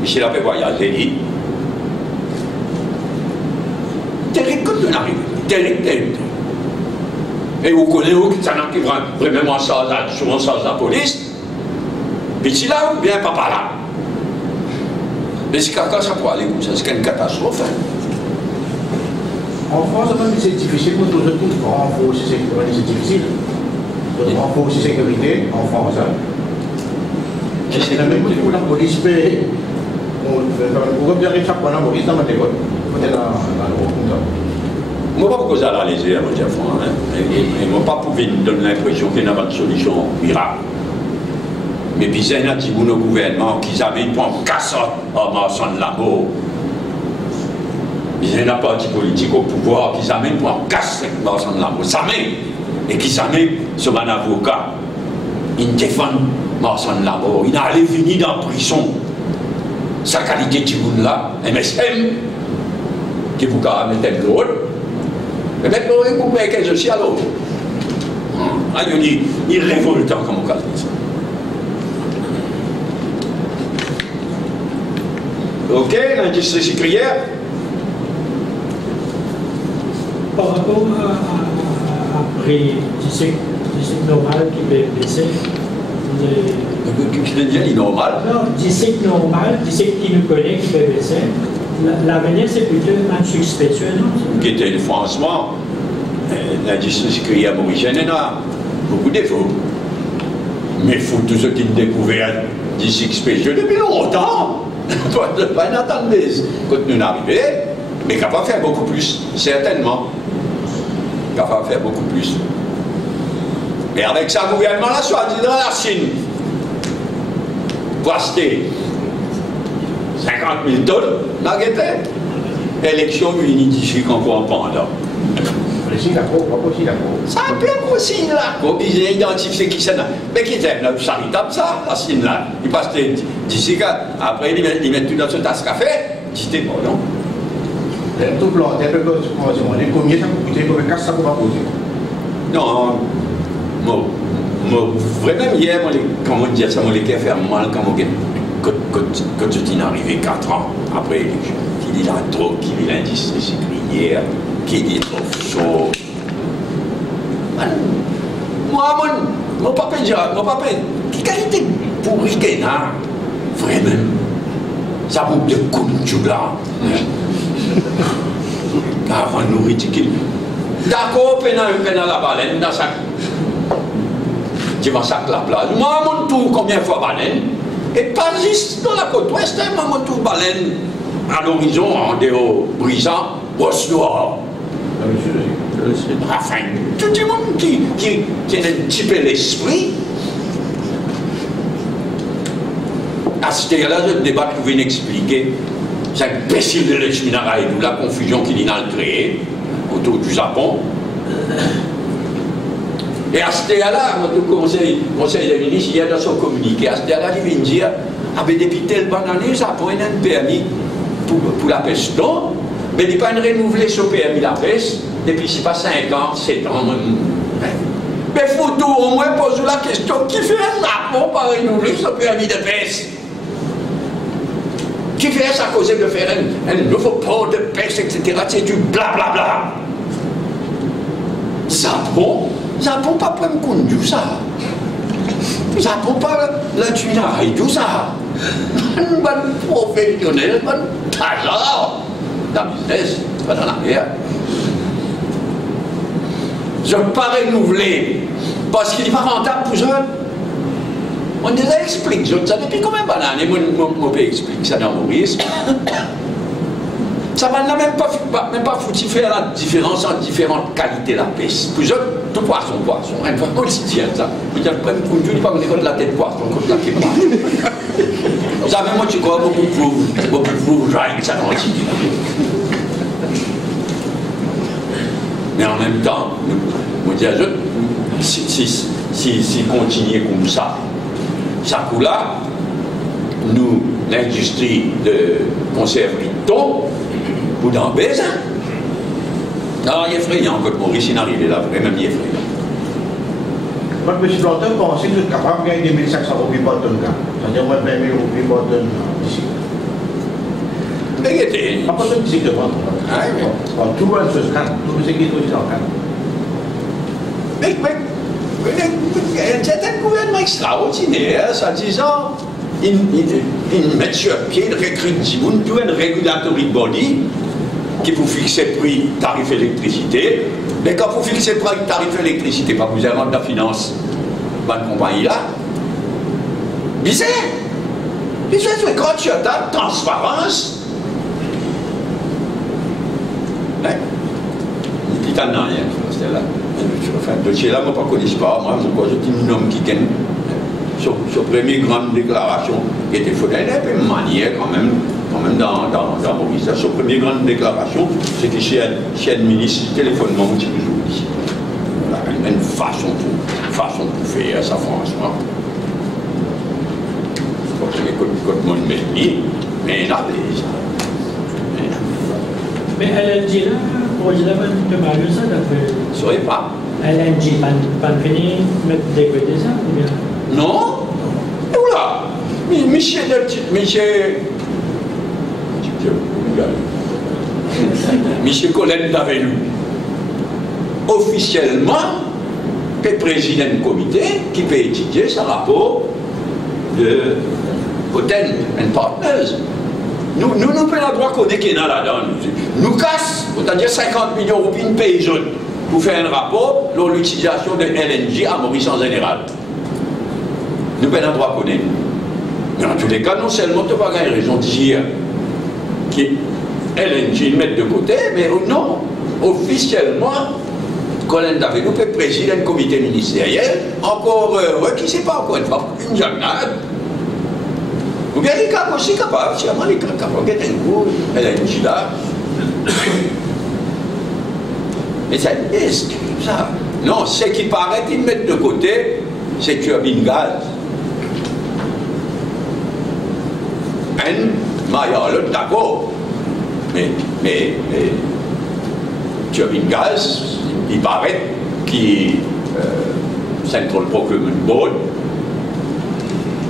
Michel a fait voyage, j'ai dit. Terrible quand on arrive. Terrible, terrible. Et vous connaissez où ça n'a qui vraiment en charge la police. Puis si là, ou bien papa là. Mais c'est quand ça peut aller comme ça, c'est une catastrophe. En France, même c'est difficile pour tous les gens. En France, c'est difficile. En France, c'est sécurité, en France. C'est même pour la police. On va bien chaque fois dans la police, dans ma école. Peut-être dans le groupe comme ça. Je ne vais pas vous analyser à votre fond. Et je ne vais pas pouvoir donner l'impression qu'il n'y a pas de solution miracle. Mais puis il y a un petit bout de gouvernement qui amène pour un cassot en marchand de l'amour. Il y a un parti politique au pouvoir qui amène pour un cassot en marchand de l'amour. Ça mène. Et qui s'amène sur un avocat. Il défend marchand de l'amour. Il a allé venir dans la prison. Sa qualité de bout là, MSM, qui vous a mis tel drôle. Mais maintenant, vous pouvez qu'elle aussi alors. Il est révoltant comme on dit ça. Ok, l'industrie sucrière. Par rapport après disque normal qui peut baisser, Il est normal. non, disque normal, disque qui nous connaît qui peut baisser, l'avenir c'est plutôt un succès, non? Qui était franchement, l'industrie sucrière mauricienne a beaucoup de défauts. Mais il faut tout ce qui est découvert d'ici spéciaux depuis longtemps. Toi, je ne pas attendre quand nous arrivons, mais capable de faire beaucoup plus, certainement. Capable de faire beaucoup plus. Mais avec ça, le gouvernement là, soit dit dans la Chine, pour acheter 50 000 tonnes, n'a guetté. Élection unique encore pendant. Les Singapour, pas aussi d'accord. Ça a bien aussi là. Ils ont identifié qui c'est là. Mais qui est là, ça tape ça, la Chine là. Ils passent d'ici, après ils mettent tout dans ce tasse café. C'était bon, non? Tout blanc, c'est un peu comme combien ça peut coûter, combien ça peut poser. Non, vraiment hier, comment dire ça, mon équipe fait mal quand tu es arrivé 4 ans après l'élection. Qui dit la drogue, qui dit l'industrie sucrière, qui dit offshore. Mon papa dira, qui qualité pour Rikena, vraiment, ça boucle de coups là. Car on nous ridicule. D'accord, peine à la baleine, dans sac. Tu vas sac la plage. Moi, mon tour, combien de fois baleine? Et pas juste dans la côte ouest, moi, mon tour baleine. À l'horizon, en dehors, brisant, roche noire. Le sud. Enfin, tout le monde qui a un petit peu l'esprit. À ce là le débat pouvait expliquer cet imbécile de l'Echminara et la confusion qu'il a créée autour du Japon. Et à ce là le conseil des ministres, il y a dans son communiqué, à ce là il vient dire, avec depuis telle bonne année, le Japon a un permis pour la pêche d'eau, mais il n'est pas renouvelé ce permis la pêche depuis c'est pas 5 ans, 7 ans. Mais il faut tout au moins poser la question, qui fait un Japon pour renouveler ce permis de pêche? Qui fait ça à cause de faire un nouveau port de pêche, etc. C'est du blablabla. Japon pas prendre compte de ça. Japon pas la tuilerie, tout ça. Un bon professionnel, un hasard dans le business, pas dans la guerre. Je ne peux pas renouveler parce qu'il n'est pas rentable pour eux. On déjà explique, je ne sais depuis combien d'années, mon pays explique ça dans Maurice. Ça n'a même pas foutu faire la différence entre différentes qualités de la pêche. Pour eux, tout poisson. Un fois quotidien, ça. Vous dites, pas de la tête poisson, contre la tête poisson. Vous savez, moi, tu crois beaucoup plus j'aille, ça continue. Mais en même temps, je dis à eux, si continuer comme ça, ça coule là, nous, l'industrie de conserverie de thon, ou dans Bézin. Non, il est effrayant, quand Maurice est arrivé là, même il est effrayant. Votre monsieur Planteur pensait que vous êtes capable de gagner 2500 roupies par tonne, c'est-à-dire moins de 20 000 roupies par tonne d'ici. Mais pas par tonne d'ici que moi. Tout le monde se scanne, tout ce qui est aussi dans le cadre. Mais c'est un gouvernement extraordinaire, ça disant, ils mettent sur pied, ils recrutent du monde, tout un regulatory body qui vous fixe le prix tarif électricité. Mais quand vous fixez le prix tarif électricité, pas vous avez de la finance, bonne compagnie là. Bizarre. C'est quand tu as ta transparence. Hein? Il n'y a rien, c'est là. Enfin, dossier là, moi, je ne connais pas. Moi, je suis un homme qui gagne. Sur première grande déclaration qui était faite, il y a un peu de manière quand même dans Maurice. Sur première grande déclaration, c'est que chez un ministre, téléphonement, c'est toujours dit. Voilà, une façon pour faire ça, franchement. Donc, c'est que le monde met mais là, mais LNG là, pour dire que tu m'as lu ça d'après. Je ne saurais pas. LNG, pas fini, mettre des côtés ça ou bien? Non. Oula. Michel Colin Davelu, officiellement, est président du comité qui peut étudier ce rapport de Poten and Partners. Nous pouvons le droit qu'on est là-dedans. Nous casse, c'est-à-dire 50 millions de roupies de pays jaunes pour faire un rapport sur l'utilisation de LNG à Maurice en général. Nous pouvons le droit qu'on est. Mais en tous les cas, non seulement tu n'as pas raison de dire que LNG met de côté, mais non, officiellement, Colin Davelu peut présider un comité ministériel, encore qui ne sait pas encore une fois, une jangade. Ou bien les cas aussi capables, si les cas capables de un coup, LNG là. Mais ça existe, ça. Non, ce qui paraît qu'ils mettent de côté, c'est turbine gaz. L'autre d'accord. Mais turbine gaz, il paraît qu'il Central Procurement Board,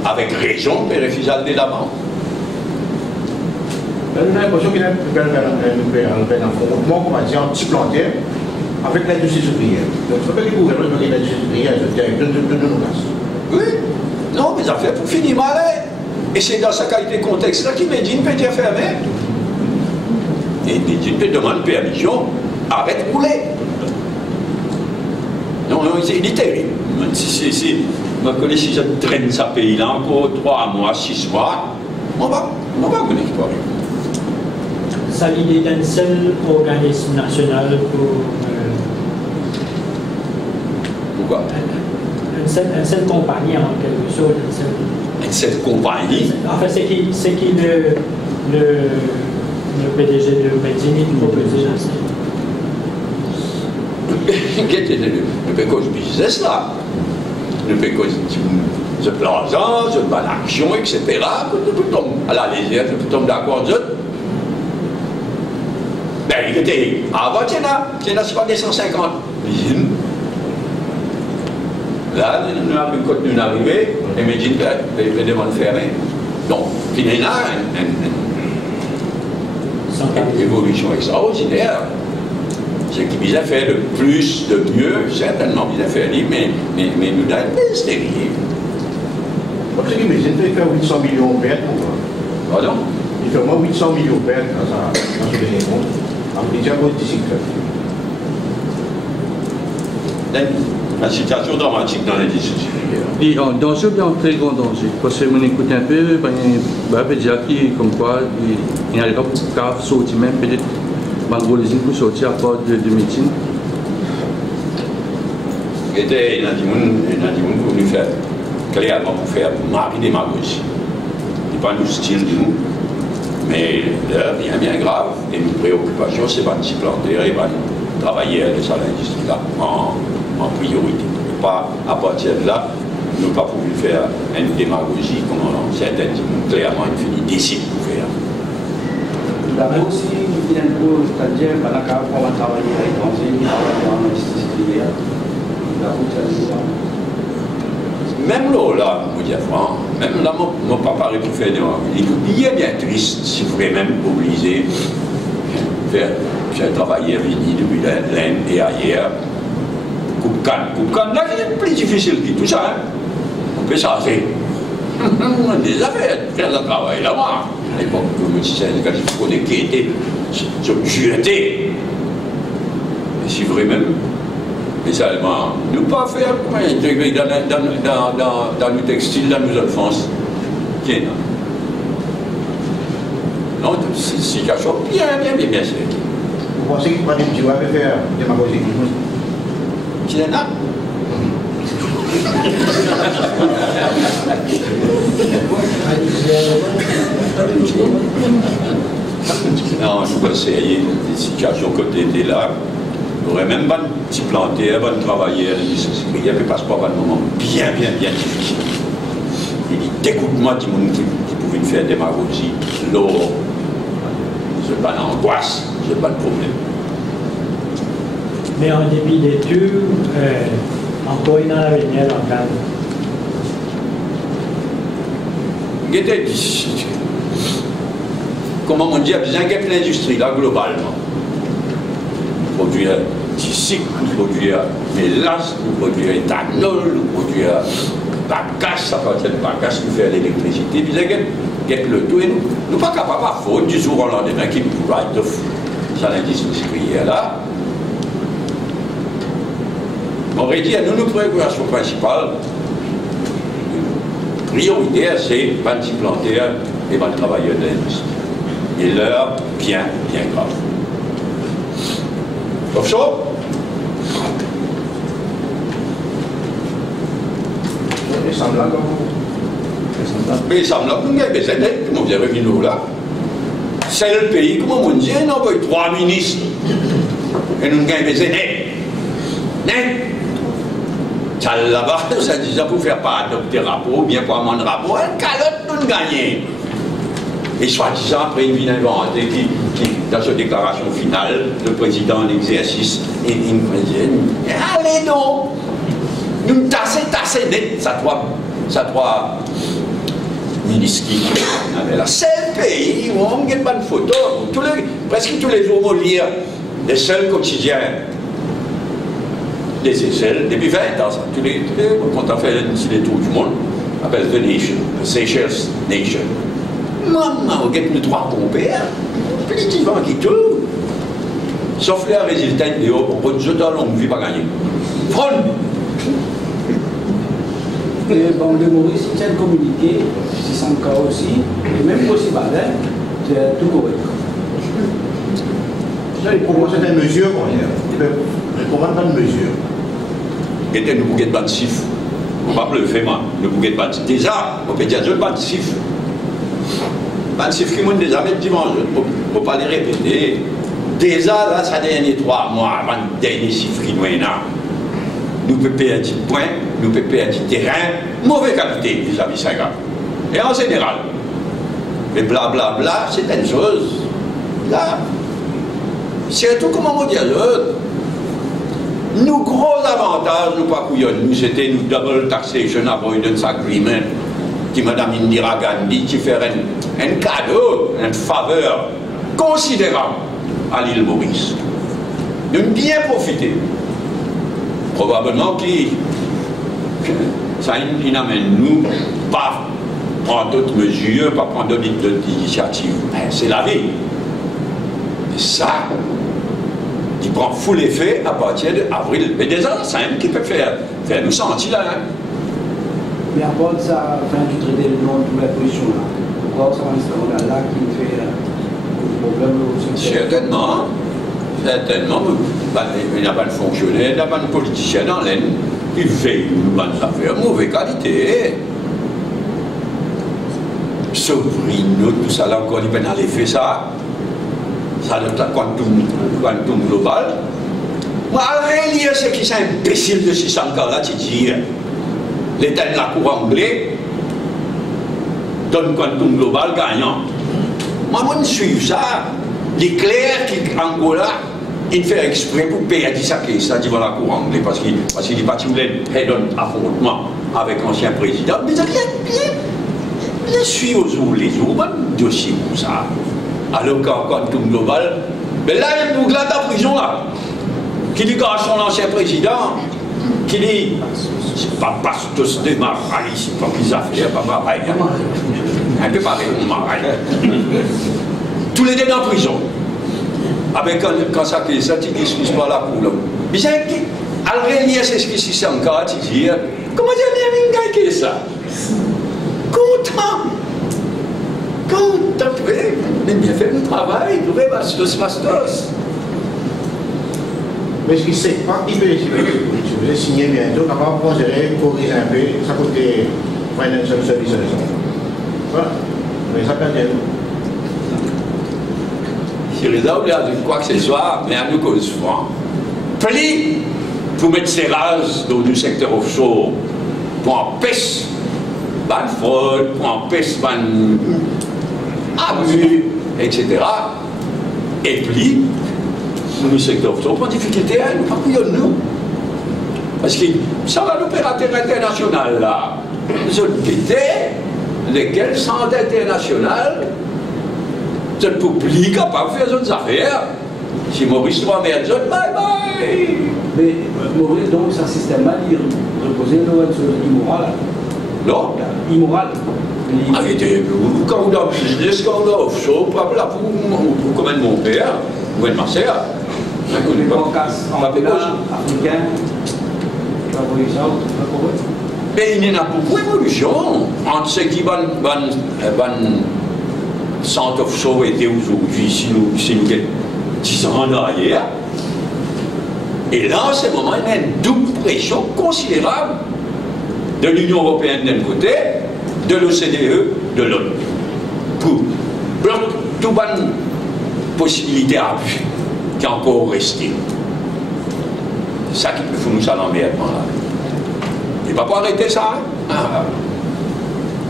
avec raison, peut refuser de l'avant. On a l'impression qu'il y a un affrontement, on va dire, anti-plantaire avec l'industrie sucrière. Donc, ce n'est pas que le gouvernement qui l'industrie sucrière, c'est directeur de nos gaz. Oui, non, mais ça fait pour finir mal. Et c'est dans sa qualité de contexte-là qu'il Medine peut dire fermer. Et Medine peut demander permission, arrête de rouler. Non, il est terrible. Si je traîne ce pays-là encore 3 mois, 6 mois, on va connaître quoi. Ça l'idée d'un seul organisme national pour. Pourquoi? Une seule compagnie en quelque sorte. Une seule compagnie? Enfin, c'est qui le PDG de Medine proposait là. Le pécos business là. Le pécos de plaisance, de bonne action, etc. Je peux tomber à la légère, je peux tomber d'accord avec eux. Ben, il était. Avant, c'est là, c'est pas des 150 usines. Là, nous avons arrivé, et Medine les demandes fermées. Donc, il y a une évolution extraordinaire. Ce qui vise à faire le plus, de mieux, certainement vise à faire, mais nous avons des stériles. Parce que l'imagine il fait 800 millions de pertes. Pardon? Il fait au moins 800 millions de pertes dans ce dernier compte. Après, déjà politique. La situation dramatique dans l'industrie. Et en danger, bien en très grand danger. Parce que on écoute un peu, il y a dire comme quoi il n'y a pas de sortir même, peut-être, malgré les pour sortir à part de médecine. Il y a des gens qui ont voulu faire clairement pour faire marrer des démagogie. Ce n'est pas nous style de nous, mais l'heure bien grave. Et nos préoccupations, c'est de s'y planter et de travailler à l'industrie là en priorité. Et pas à partir de là, nous n'avons pas pu faire une démagogie comme certains disent clairement une décide pour faire. La même aussi, il y a un peu, c'est-à-dire, quand on travaille à l'étranger, on investit. Même là, je vous dis franc, même là, mon papa aurait pu faire des démagogies. Il est bien triste si vous voulez même obligé de faire travailler depuis l'Inde et ailleurs. Coupe-canne, là, c'est plus difficile que tout ça. On peut changer. On a des affaires, faire le travail là-bas. À l'époque, le syndicat, il faut qu'on qui était jureté. Mais si vraiment, mais seulement, nous pas faire dans le textile, dans nos enfances. Tiens, non, c'est une situation bien sérieuse. Vous pensez qu'il va faire démagogie? Qui est là? Non, je peux essayer des situations côté était là. Il aurait même pas de petit planter, pas de travailler. Il n'y avait pas un moment bien difficile. Il dit écoute-moi, tu pouvais faire démagogie, l'or. Je n'ai pas d'angoisse, je n'ai pas de problème. Mais en dépit de tout, encore une avenir en Canada. Comment on dit, bien que l'industrie là globalement, produire tissu, produire mélasse, produire éthanol, produire bagages, ça peut être bagages pour faire l'électricité, bien que le tout, et nous ne sommes pas capables de faire du jour au lendemain qui nous write off dans l'industrie là. On aurait dit à nous, nos préoccupations principales, prioritaire, c'est les plantaires et les travailleurs de l'industrie. Et l'heure bien grave. Offshore? Et ça me l'a comme vous. Mais ça me l'a comme vous avez besoin d'aide, comme vous avez vu nous là. C'est le pays, comme on dit, nous avons 3 ministres. Et nous avons besoin d'aide. Ça là-bas, ça dit ça pour faire pas adopter rapport, ou bien pour amender rapport, un calotte nous gagner. Et soi-disant, après une vie inventée, qui, dans sa déclaration finale, le président en exercice, il me dit allez donc, nous tasser net, ça trois ministres qui là. C'est le pays où on ne gagne pas de photos. Presque tous les jours, on lit les seuls quotidiens des Seychelles, depuis 20 ans, ça. Tous les quand on fait les tours du monde, on appelle The Nation, The Seychelles Nation. Maman, on gagne nos 3 compères, plus vivants qui tout. Sauf les résultats de haut, pour que nous allons ne pas gagner. Front! Bon, le Maurice, il y a une communauté, c'est son cas aussi, et même aussi, c'est tout correct. Il propose certaines mesures, il recommande pas de mesures. Et nous pouvons pas de chiffres. On va pas le faire, nous pouvons pas de déjà, on peut dire je pas de chiffres. Pas de chiffres qui m'ont déjà mis dimanche, on ne peut pas les répéter. Déjà, là, ça dernier 3 mois avant le dernier chiffre qui nous est là. Nous pouvons payer un petit point, nous pouvons payer un petit terrain, mauvaise qualité vis-à-vis ça. Et en général. Mais blablabla, c'est une chose. Là, surtout comment on dit nous gros avantages, nous pas couillons, nous c'était nous double taxation avoidance agreement qui Mme Indira Gandhi qui fait un cadeau, une faveur considérable à l'île Maurice. Nous avons bien profité. Probablement qu'il ça n'amène nous pas prendre d'autres mesures, pas prendre d'autres initiatives. C'est la vie. Et ça, il prend full effet à partir d'avril. Mais des enseignes qui peuvent faire nous sentir là. Hein. Mais à part ça, quand tu traites le nom de la pression, pourquoi ça reste là qui fait des problèmes au Certainement. Certainement. Il n'y a pas de fonctionnaire, il n'y a pas de politicien dans l'aine. Il fait une bonne affaire, mauvaise qualité. Sovrino, tout ça là encore, il peut aller faire ça. Ça doit être quantum global. Moi, rien c'est qui sont imbéciles de 600 ans là, tu dis, l'État de la cour anglais donne quantum global gagnant. Moi, je suis ça. L'éclair qui Angola, il fait exprès pour payer à 10 ça devant la cour anglais parce qu'il n'est pas tout un affrontement avec l'ancien président. Mais il suit aux jours les jours, un dossier comme ça. Alors qu'en quantum global, mais là, il y a une boucle en prison là, qui dit qu'à son ancien président, qui dit, c'est pas Bastos de Marais, c'est pas qu'ils affaires, pas Marais, un peu pareil, Marais. Tous les deux en prison. Avec quand ça fait ça, tu discutes pas là pour l'homme. Mais c'est Alrélia, c'est ce qui s'y sent encore, tu dis, comment dire, il y a un gars qui est ça? Content! Content, mais bien fait mon travail, tu vois, Bastos. Mais ce qui sait pas, il peut essayer, si vous êtes signé bientôt, capable de gérer, corriger un peu, ça coûte Financial Services. Voilà, mais ça peut être. Si les autres disent quoi que ce soit, mais à nous cause franc. Pli pour mettre serrage dans le secteur offshore, pour empêcher la fraude, pour empêcher l'abus, etc. Et puis, dans le secteur offshore, pour difficulté, nous pas couillons nous. Parce que ça va l'opérateur international là. Nous avons quitté lesquels sont internationaux. C'est le public capable de faire des affaires. Si Maurice doit mettre bye bye. Mais Maurice, donc, ce système-là, il reposait sur l'immoral. Non. Immoral. Arrêtez, quand on a business, quand on a offshore, pas là pour comme mon père, ou un Marseille. On n'est pas africain. Mais il y en a beaucoup d'évolution entre ceux qui vont centre offshore était aujourd'hui, si nous 10 ans en arrière. Et là, en ce moment, il y a une double pression considérable de l'Union européenne d'un côté, de l'OCDE de l'autre, pour bloquer toute bonne possibilité à abus qui est encore restée. C'est ça qui peut faire nous à l'emmerdement là. Il ne va pas arrêter ça. Hein?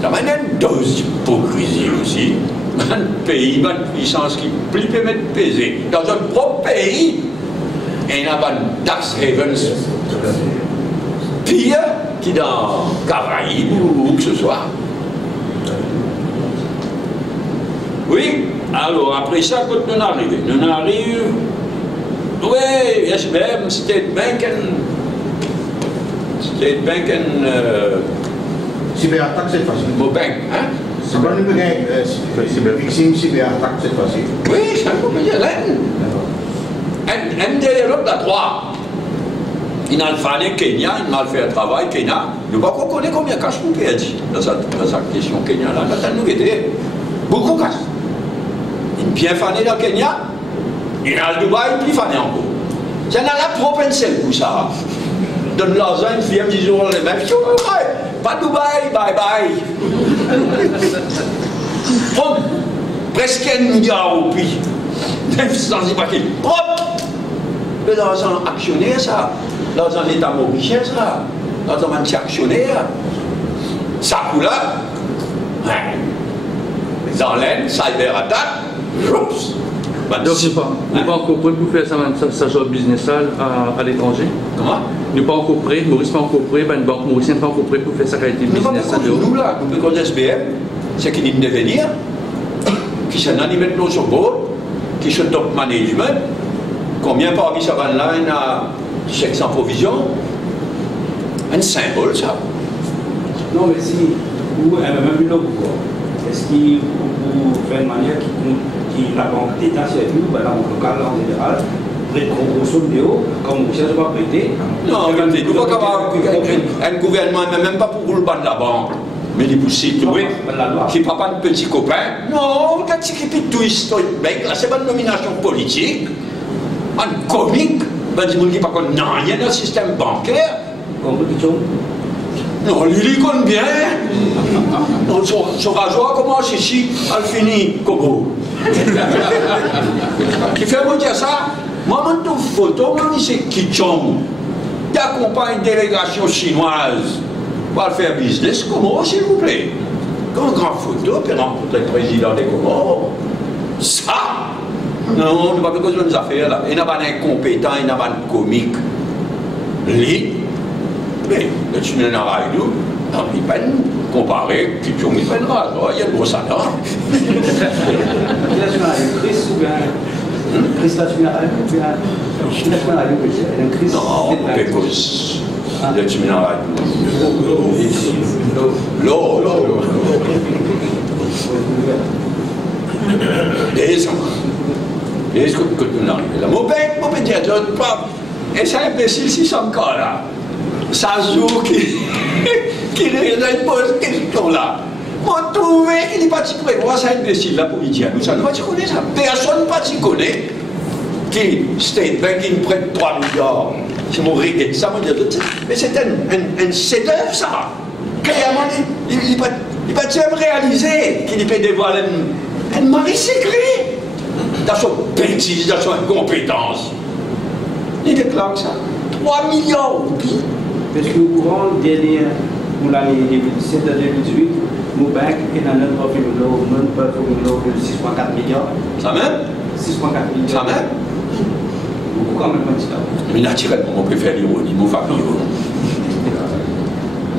Ça va une dose d'hypocrisie aussi. Un pays, une puissance qui peut mettre pesé. Dans un propre pays, il y a une tax havens pire qui dans Caraïbes ou où que ce soit. Oui, alors après ça, quand nous arrivons, oui, SBM, State Bank cyberattaque cette fois-ci. Bank, hein? Ça va nous gagner victime cyberattaque cette fois-ci. Oui, c'est un peu plus de l'aine. Un derrière la 3. Il a fait Kenya, il a fait un travail Kenya. Nous ne pouvons pas connaître combien de cash nous perdons dans cette question Kenya là. Nous avons beaucoup de cash. Il bien fané dans Kenya, il a le Dubaï, puis fané encore. C'est la propension pour ça. Donne l'argent, une fille me dit toujours les mêmes. Pas Dubaï, bye bye. Presque 1 milliard au pays. Même sans y paquet. Mais l'argent actionnaire, ça. L'argent de l'État mauricien, ça. L'argent de actionnaire. Ça coule là. Dans l'aine, cyberattaque. Oups. Donc, nous pas encore prêt pour faire ça genre business à l'étranger. Comment? Nous pas encore prêt, Maurice pas encore prêt, une banque mauricienne pas encore prêt pour faire ça qualité business à nous là, nous pouvons SBM, c'est qui dit devenir, qui s'en animé de nos sur board, qui se top management, Combien parmi ça va là, il y a chèque sans provision? Un symbole, ça. Non, mais si vous avez même une autre quoi, est-ce qu'il vous fait une manière qui la banque d'État sur vous, ben, dans le local en général, grosso modo, comme vous ne pas prêter. Non, regardez, nous ne pouvons pas avoir un gouvernement, même pas pour le bas de la banque. Mais les poussées, oui, qui ne prend pas de petit copain. Non, quand tu critiques tout historique, là, c'est pas une nomination politique, un comique. Ben, dis-moi qui pas qu'on n'a rien dans le système bancaire. Non, lui, il connaît bien. Non, son rasoir commence ici, elle finit Kogo. Qui fait moi dire ça? Moi, je trouve photo, moi, c'est Kichong. Il accompagne une délégation chinoise pour faire business. Comment, s'il vous plaît? Quand grand photo, puis rencontrer le président des Comores. Ça? Non, on n'a pas besoin de affaires là. Il n'y a pas d'incompétent, il n'y a pas de comique. Lui, mais le tunnel dans Raïdou, il peut comparer, Kichong, il peut rasoir, il y a de gros salaires. Non, because le tunnel l'eau. Des que tu n'as pas. Mon père dit, et c'est imbécile si ça me colle là. Ça joue qui pose question là. Moi, trouvé qu'il n'est pas si prévoir, c'est imbécile là pour dire. Nous, ça ne va pas connaître ça. Personne ne va pas connaître. Qui, State Bank, il me prête 3 milliards. C'est mon regret. Ça me dit, mais c'est un chef-d'œuvre ça. Clairement, il ne va pas jamais réaliser qu'il peut dévoiler un mari secret. Dans son bêtise, dans son incompétence. Il déclare ça. 3 milliards. Est-ce que vous courez dernier, pour l'année 2017 à 2018, mon banque est dans notre profil de 6,4 milliards. Ça même? 6,4 milliards. Ça même? Vous quand même pas ça. Mais naturellement, on préfère l'ironie, mon famille.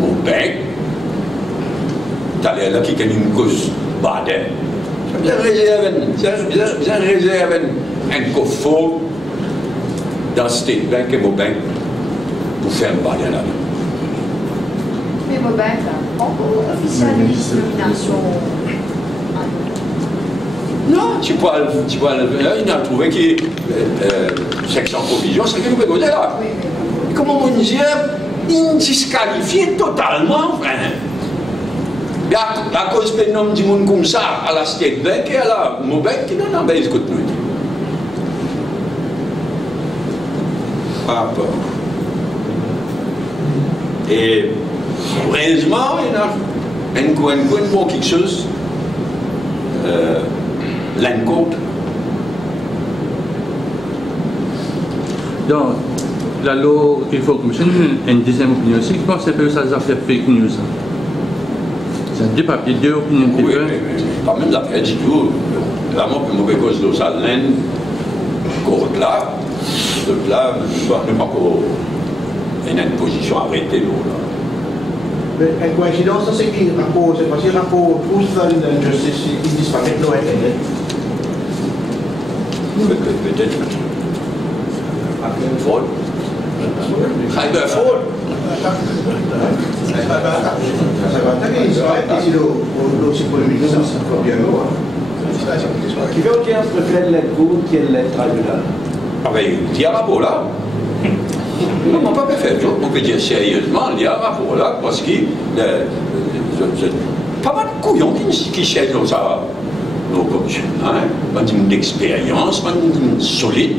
Mon banque, t'as l'air là qui a une cause badée. Bien réservé un coffre dans State Bank et mon banque pour faire un badé là. Mais vos banques, on officialise nomination. Non, tu vois, il a trouvé que section provision, c'est quelque chose là. Oui, oui. Comment on dit, il disqualifie totalement, enfin. À cause des noms du monde comme ça, à la State Bank et à la Mobank, qui n'en a pas écouté. Pas peur. Et heureusement, il y a un bon quelque chose, l'encote. Donc, la loi qu'il faut que je une deuxième opinion aussi, je pense que c'est ça les affaires fake news. C'est deux papiers, deux opinions. Oui, mais pas même l'affaire du tout. Vraiment, pour mauvais cause de ça, l'un, courte là, de là, même pas une position arrêtée là. Mais une coïncidence, c'est qu'il rapport, c'est parce que le rapport Truth and Justice, il disparaît de l'Internet. Peut-être. Fraude. Cyberfraud. Ça va attaquer Israël d'ici le polémique de ça, comme bien nous. Qui veut aucun préfère l'être qui est l'être là. Ah ben, il y a un rapport là. Non, on ne peut pas faire ça. On peut dire sérieusement, il y a un rapport là, parce que pas mal de couillons qui cherchent dans ça. Donc, une expérience, une solide.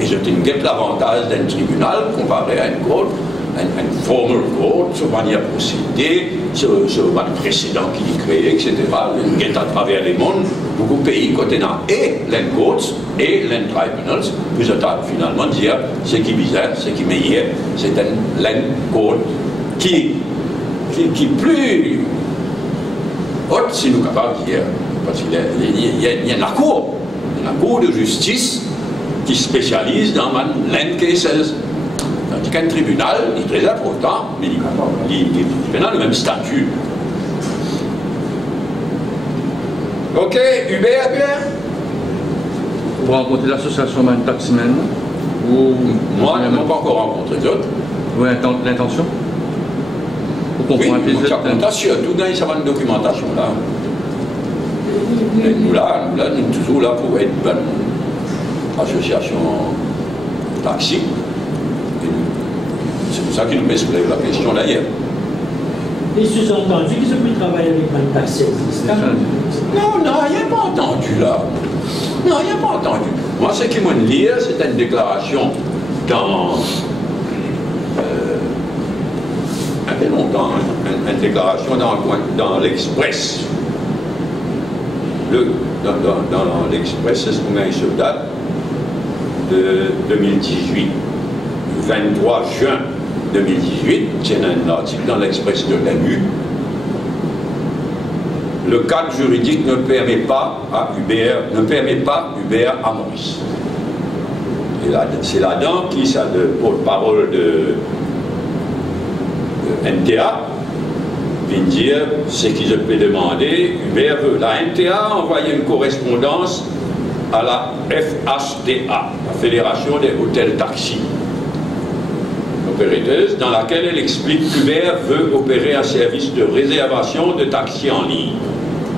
Et je t'inquiète l'avantage d'un tribunal comparé à une cour, un formal court, sur manière procédée, sur un précédent qui est créé, etc. Une guette à travers les mondes, beaucoup de pays côté là, et l'un courts et l'un tribunals, puis finalement dire ce qui est bizarre, ce qui est meilleur, c'est un l'un court qui est plus haute, si nous capables de dire, parce qu'il y a une cour de justice qui spécialise dans land cases. Tandis qu'un tribunal est très important, mais il a le même statut. Ok, Hubert, bien. Vous rencontrez l'association de taximen ou... Moi, je n'ai pas encore rencontré d'autres. Oui, l'intention? Vous Oui, comprenez ça compte surtout dans cette documentation-là. Nous, là, nous sommes toujours là pour être une association taxi. C'est pour ça qu'il nous soulève la question d'ailleurs. Et sous-entendu qu'ils ont pu travailler avec un taxi existant. Non, on n'a rien pas entendu là. Non, rien pas entendu. Moi, ce qui m'a dit, c'était une déclaration dans... un peu longtemps, une déclaration dans l'Express. Dans l'Express, c'est ce qu'on a eu sur date de 2018. 23 juin 2018, c'est un article dans l'Express de l'AMU. Le cadre juridique ne permet pas Uber à Maurice. Et là, c'est là-dedans qui, ça, le porte-parole de NTA, vient dire ce qu'ils peuvent demander. Uber veut. La NTA a envoyé une correspondance à la FHTA, la Fédération des hôtels taxis opérateuses, dans laquelle elle explique qu'Uber veut opérer un service de réservation de taxis en ligne.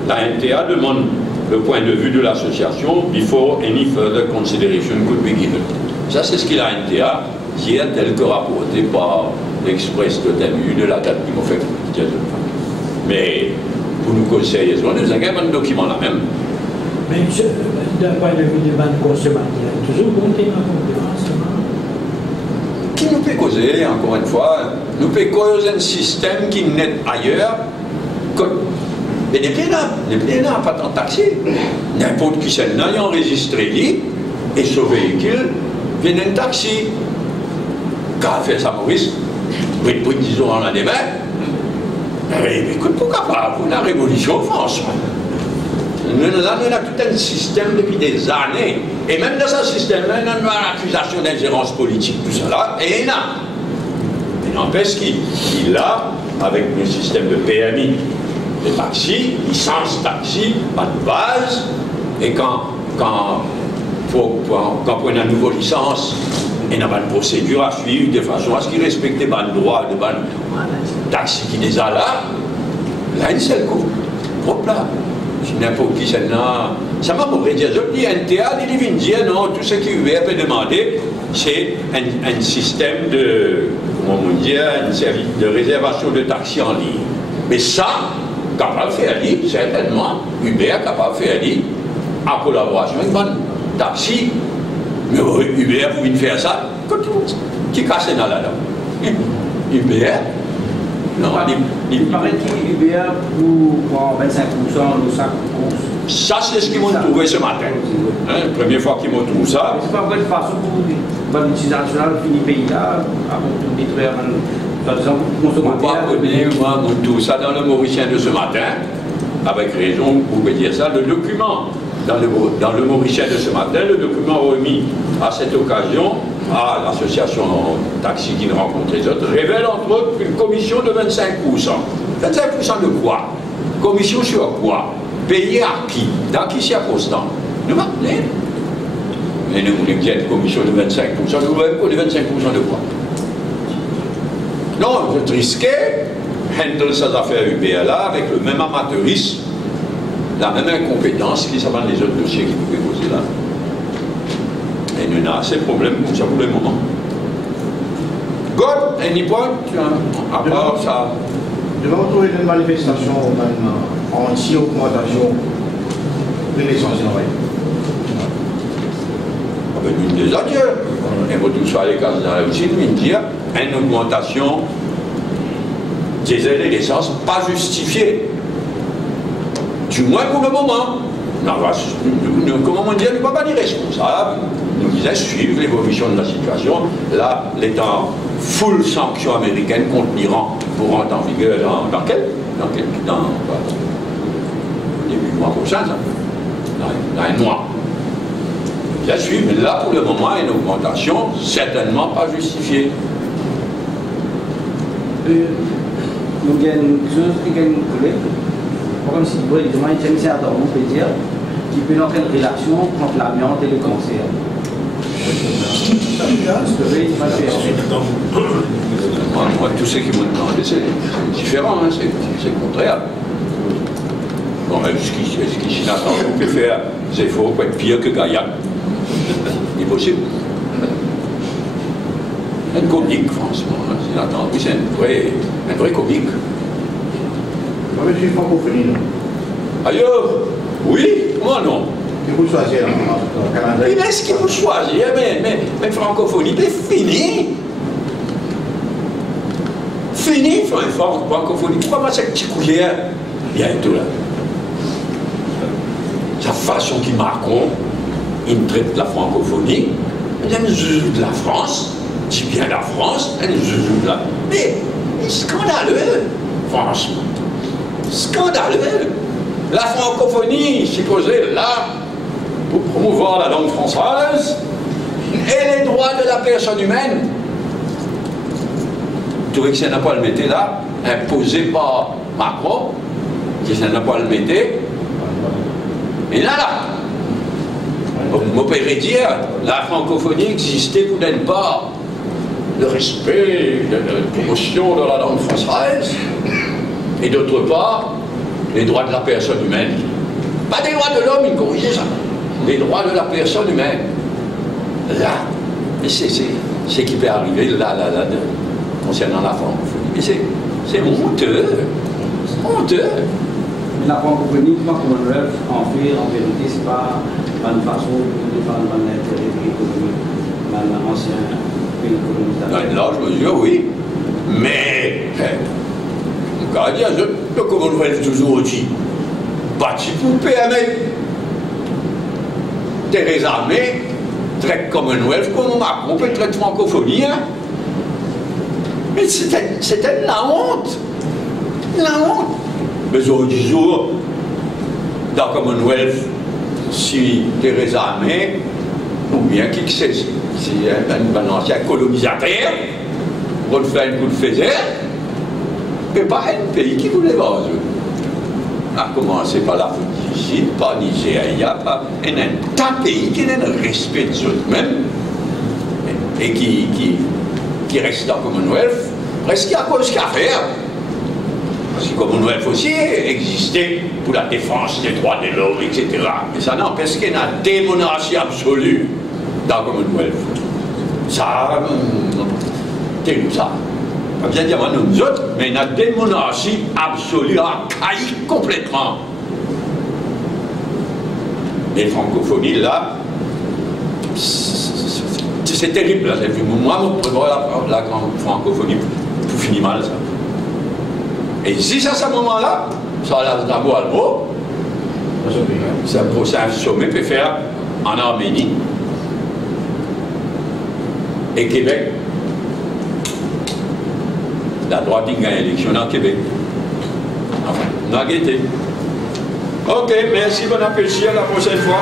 La NTA demande le point de vue de l'association before any further consideration could be given. Ça, c'est ce qu'il a NTA qui est tel que rapporté par l'Express de TMU de la date qui m'a fait. Mais pour nous conseiller, nous avons un document là même. Mais d'un point de vue du ban consommateur, toujours compter en concurrence. Qui nous peut causer, encore une fois, nous peut causer un système qui n'est ailleurs que les déplainants, pas tant taxi. N'importe qui s'en a enregistré lui et son véhicule vient d'un taxi. Qu'a fait ça, Maurice? Oui, disons en l'année même. Mais écoute, pourquoi pas? Pour la Révolution, franchement. Nous avons tout un système depuis des années. Et même dans ce système-là, il y a une accusation d'ingérence politique, tout ça là, et il y en a. Il n'empêche qu'il a, avec le système de PMI, des taxis, licence taxi, pas de base, et quand on a une nouvelle licence, il y a une procédure à suivre de façon à ce qu'il respecte les droits de taxi qui les a là, là, il seul coup. Hop là. N'importe qui, ça m'a pourri dire. Je dis NTA, il vient dire non, tout ce qu'il peut demander, c'est un système de, comment on dit, un service de réservation de taxi en ligne. Mais ça, capable de faire libre, certainement, Uber capable de faire libre, en collaboration avec un taxi. Mais Uber, vous venez faire ça, qui casse dans là-dedans. Uber, non, il paraît qu'Uber pour 25% le sac. Ça, c'est ce qu'ils m'ont trouvé ce matin. La première fois qu'ils m'ont trouvé ça. C'est pas vraie façon pour l'utilisation finit pays là, pour détruire, par exemple, consommateur. Vous ne pouvez pas moi, tout ça dans le Mauricien de ce matin, avec raison, vous pouvez dire ça, le document. Dans le Mauricien de ce matin, le document remis à cette occasion à l'association taxi qui rencontre les autres révèle entre autres une commission de 25%. 25% de quoi? Commission sur quoi? Payé à qui? Dans qui circonstance? Nous maintenons. Mais nous voulons qu'il y ait une commission de 25%. Nous voulons qu'on ait 25% de quoi? Non, je risquais handle ces affaires UBA là avec le même amateurisme, la même incompétence qui s'appelle les autres dossiers qui pouvaient poser là. Et nous avons ces problèmes comme ça pour le moment. God, any point? À part ça. Devant retrouver une manifestation anti-augmentation de l'essence en vrai. Une des acteurs. Et vous tous les cas dans la usine, il dit une augmentation diesel et l'essence pas justifiée. Du moins pour le moment. Comment on dit, nous ne sommes pas des responsables. Nous disons suivre l'évolution de la situation. Là, l'étant full sanction américaine contre l'Iran pour rentrer en vigueur dans au début du mois prochain, ça. Dans un mois. Bien sûr, mais là pour le moment, une augmentation certainement pas justifiée. Nous avons une chose qui est comme si vous voulez, on peut dire, qui peut entrer en relation contre l'amiante et le cancer. Moi, tout ce qui m'ont demandé, c'est différent, hein, c'est le contraire. Bon, jusqu'ici, on peut faire des efforts pour être pire que Gaillac. C'est possible. Un comique, franchement. Hein, oui, c'est un vrai comique. Moi, je suis francophonie, non? Ailleurs, oui, moi non. Qui vous choisir en Canada? Mais est-ce qu'il vous choisir? Mais francophonie, c'est fini. Fini, francophonie. Pourquoi moi, cette petite couillère? Bientôt là. Sa façon qu'il Macron, il traite la francophonie, il a une zouzoue de la France, dit bien la France, une zouzoue de la... Mais scandaleux, franchement. Scandaleux. La francophonie, supposée là, pour promouvoir la langue française et les droits de la personne humaine. Tu vois que ça n'a pas le mettre là, imposé par Macron, que ça n'a pas le mettre. Et là, on peut dire, la francophonie existait pour d'une part le respect, la promotion de la langue française, et d'autre part, les droits de la personne humaine. Pas des droits de l'homme, il corrige ça. Les droits de la personne humaine. Là, c'est qui peut arriver là, concernant la francophonie. Mais c'est honteux. Honteux. La francophonie, quand on le en fait, en vérité, c'est pas une façon de défendre l'intérêt économique dans l'ancien pays colonisateur. Dans une large mesure, oui. Mais, on va dire, le Commonwealth toujours dit, bâti pour PME. Theresa May traite Commonwealth comme Macron peut traiter francophonie. Hein? Mais c'était la honte. La honte. Mais aujourd'hui, dans Commonwealth, si Theresa May, ou bien qui c'est, si un ancien colonisateur, on fait un coup de faiser, mais pas un pays qui voulait voir. A commencer par l'Afrique du Sud, par Nigeria, par un tas de pays qui n'a le respect de eux-mêmes et qui restent dans Commonwealth, presque qu'il y a cause qu'à faire. Parce que Commonwealth aussi existait pour la défense des droits de l'homme, etc. Mais ça n'empêche qu'il y a une démonarchie absolue dans Commonwealth. Ça, c'est comme ça. Pas bien dire nous autres, mais il y a une démonarchie absolue, archaïque complètement. Les francophonies, là, c'est terrible. Là. Moi, je prévois la grande francophonie pour finir mal, ça. Et si à ce moment-là, ça a d'abord le mot, c'est un prochain sommet peut faire en Arménie et Québec. La droite il gagne l'élection en Québec. Enfin, on a guetté. Ok, merci, bon appétit, à la prochaine fois.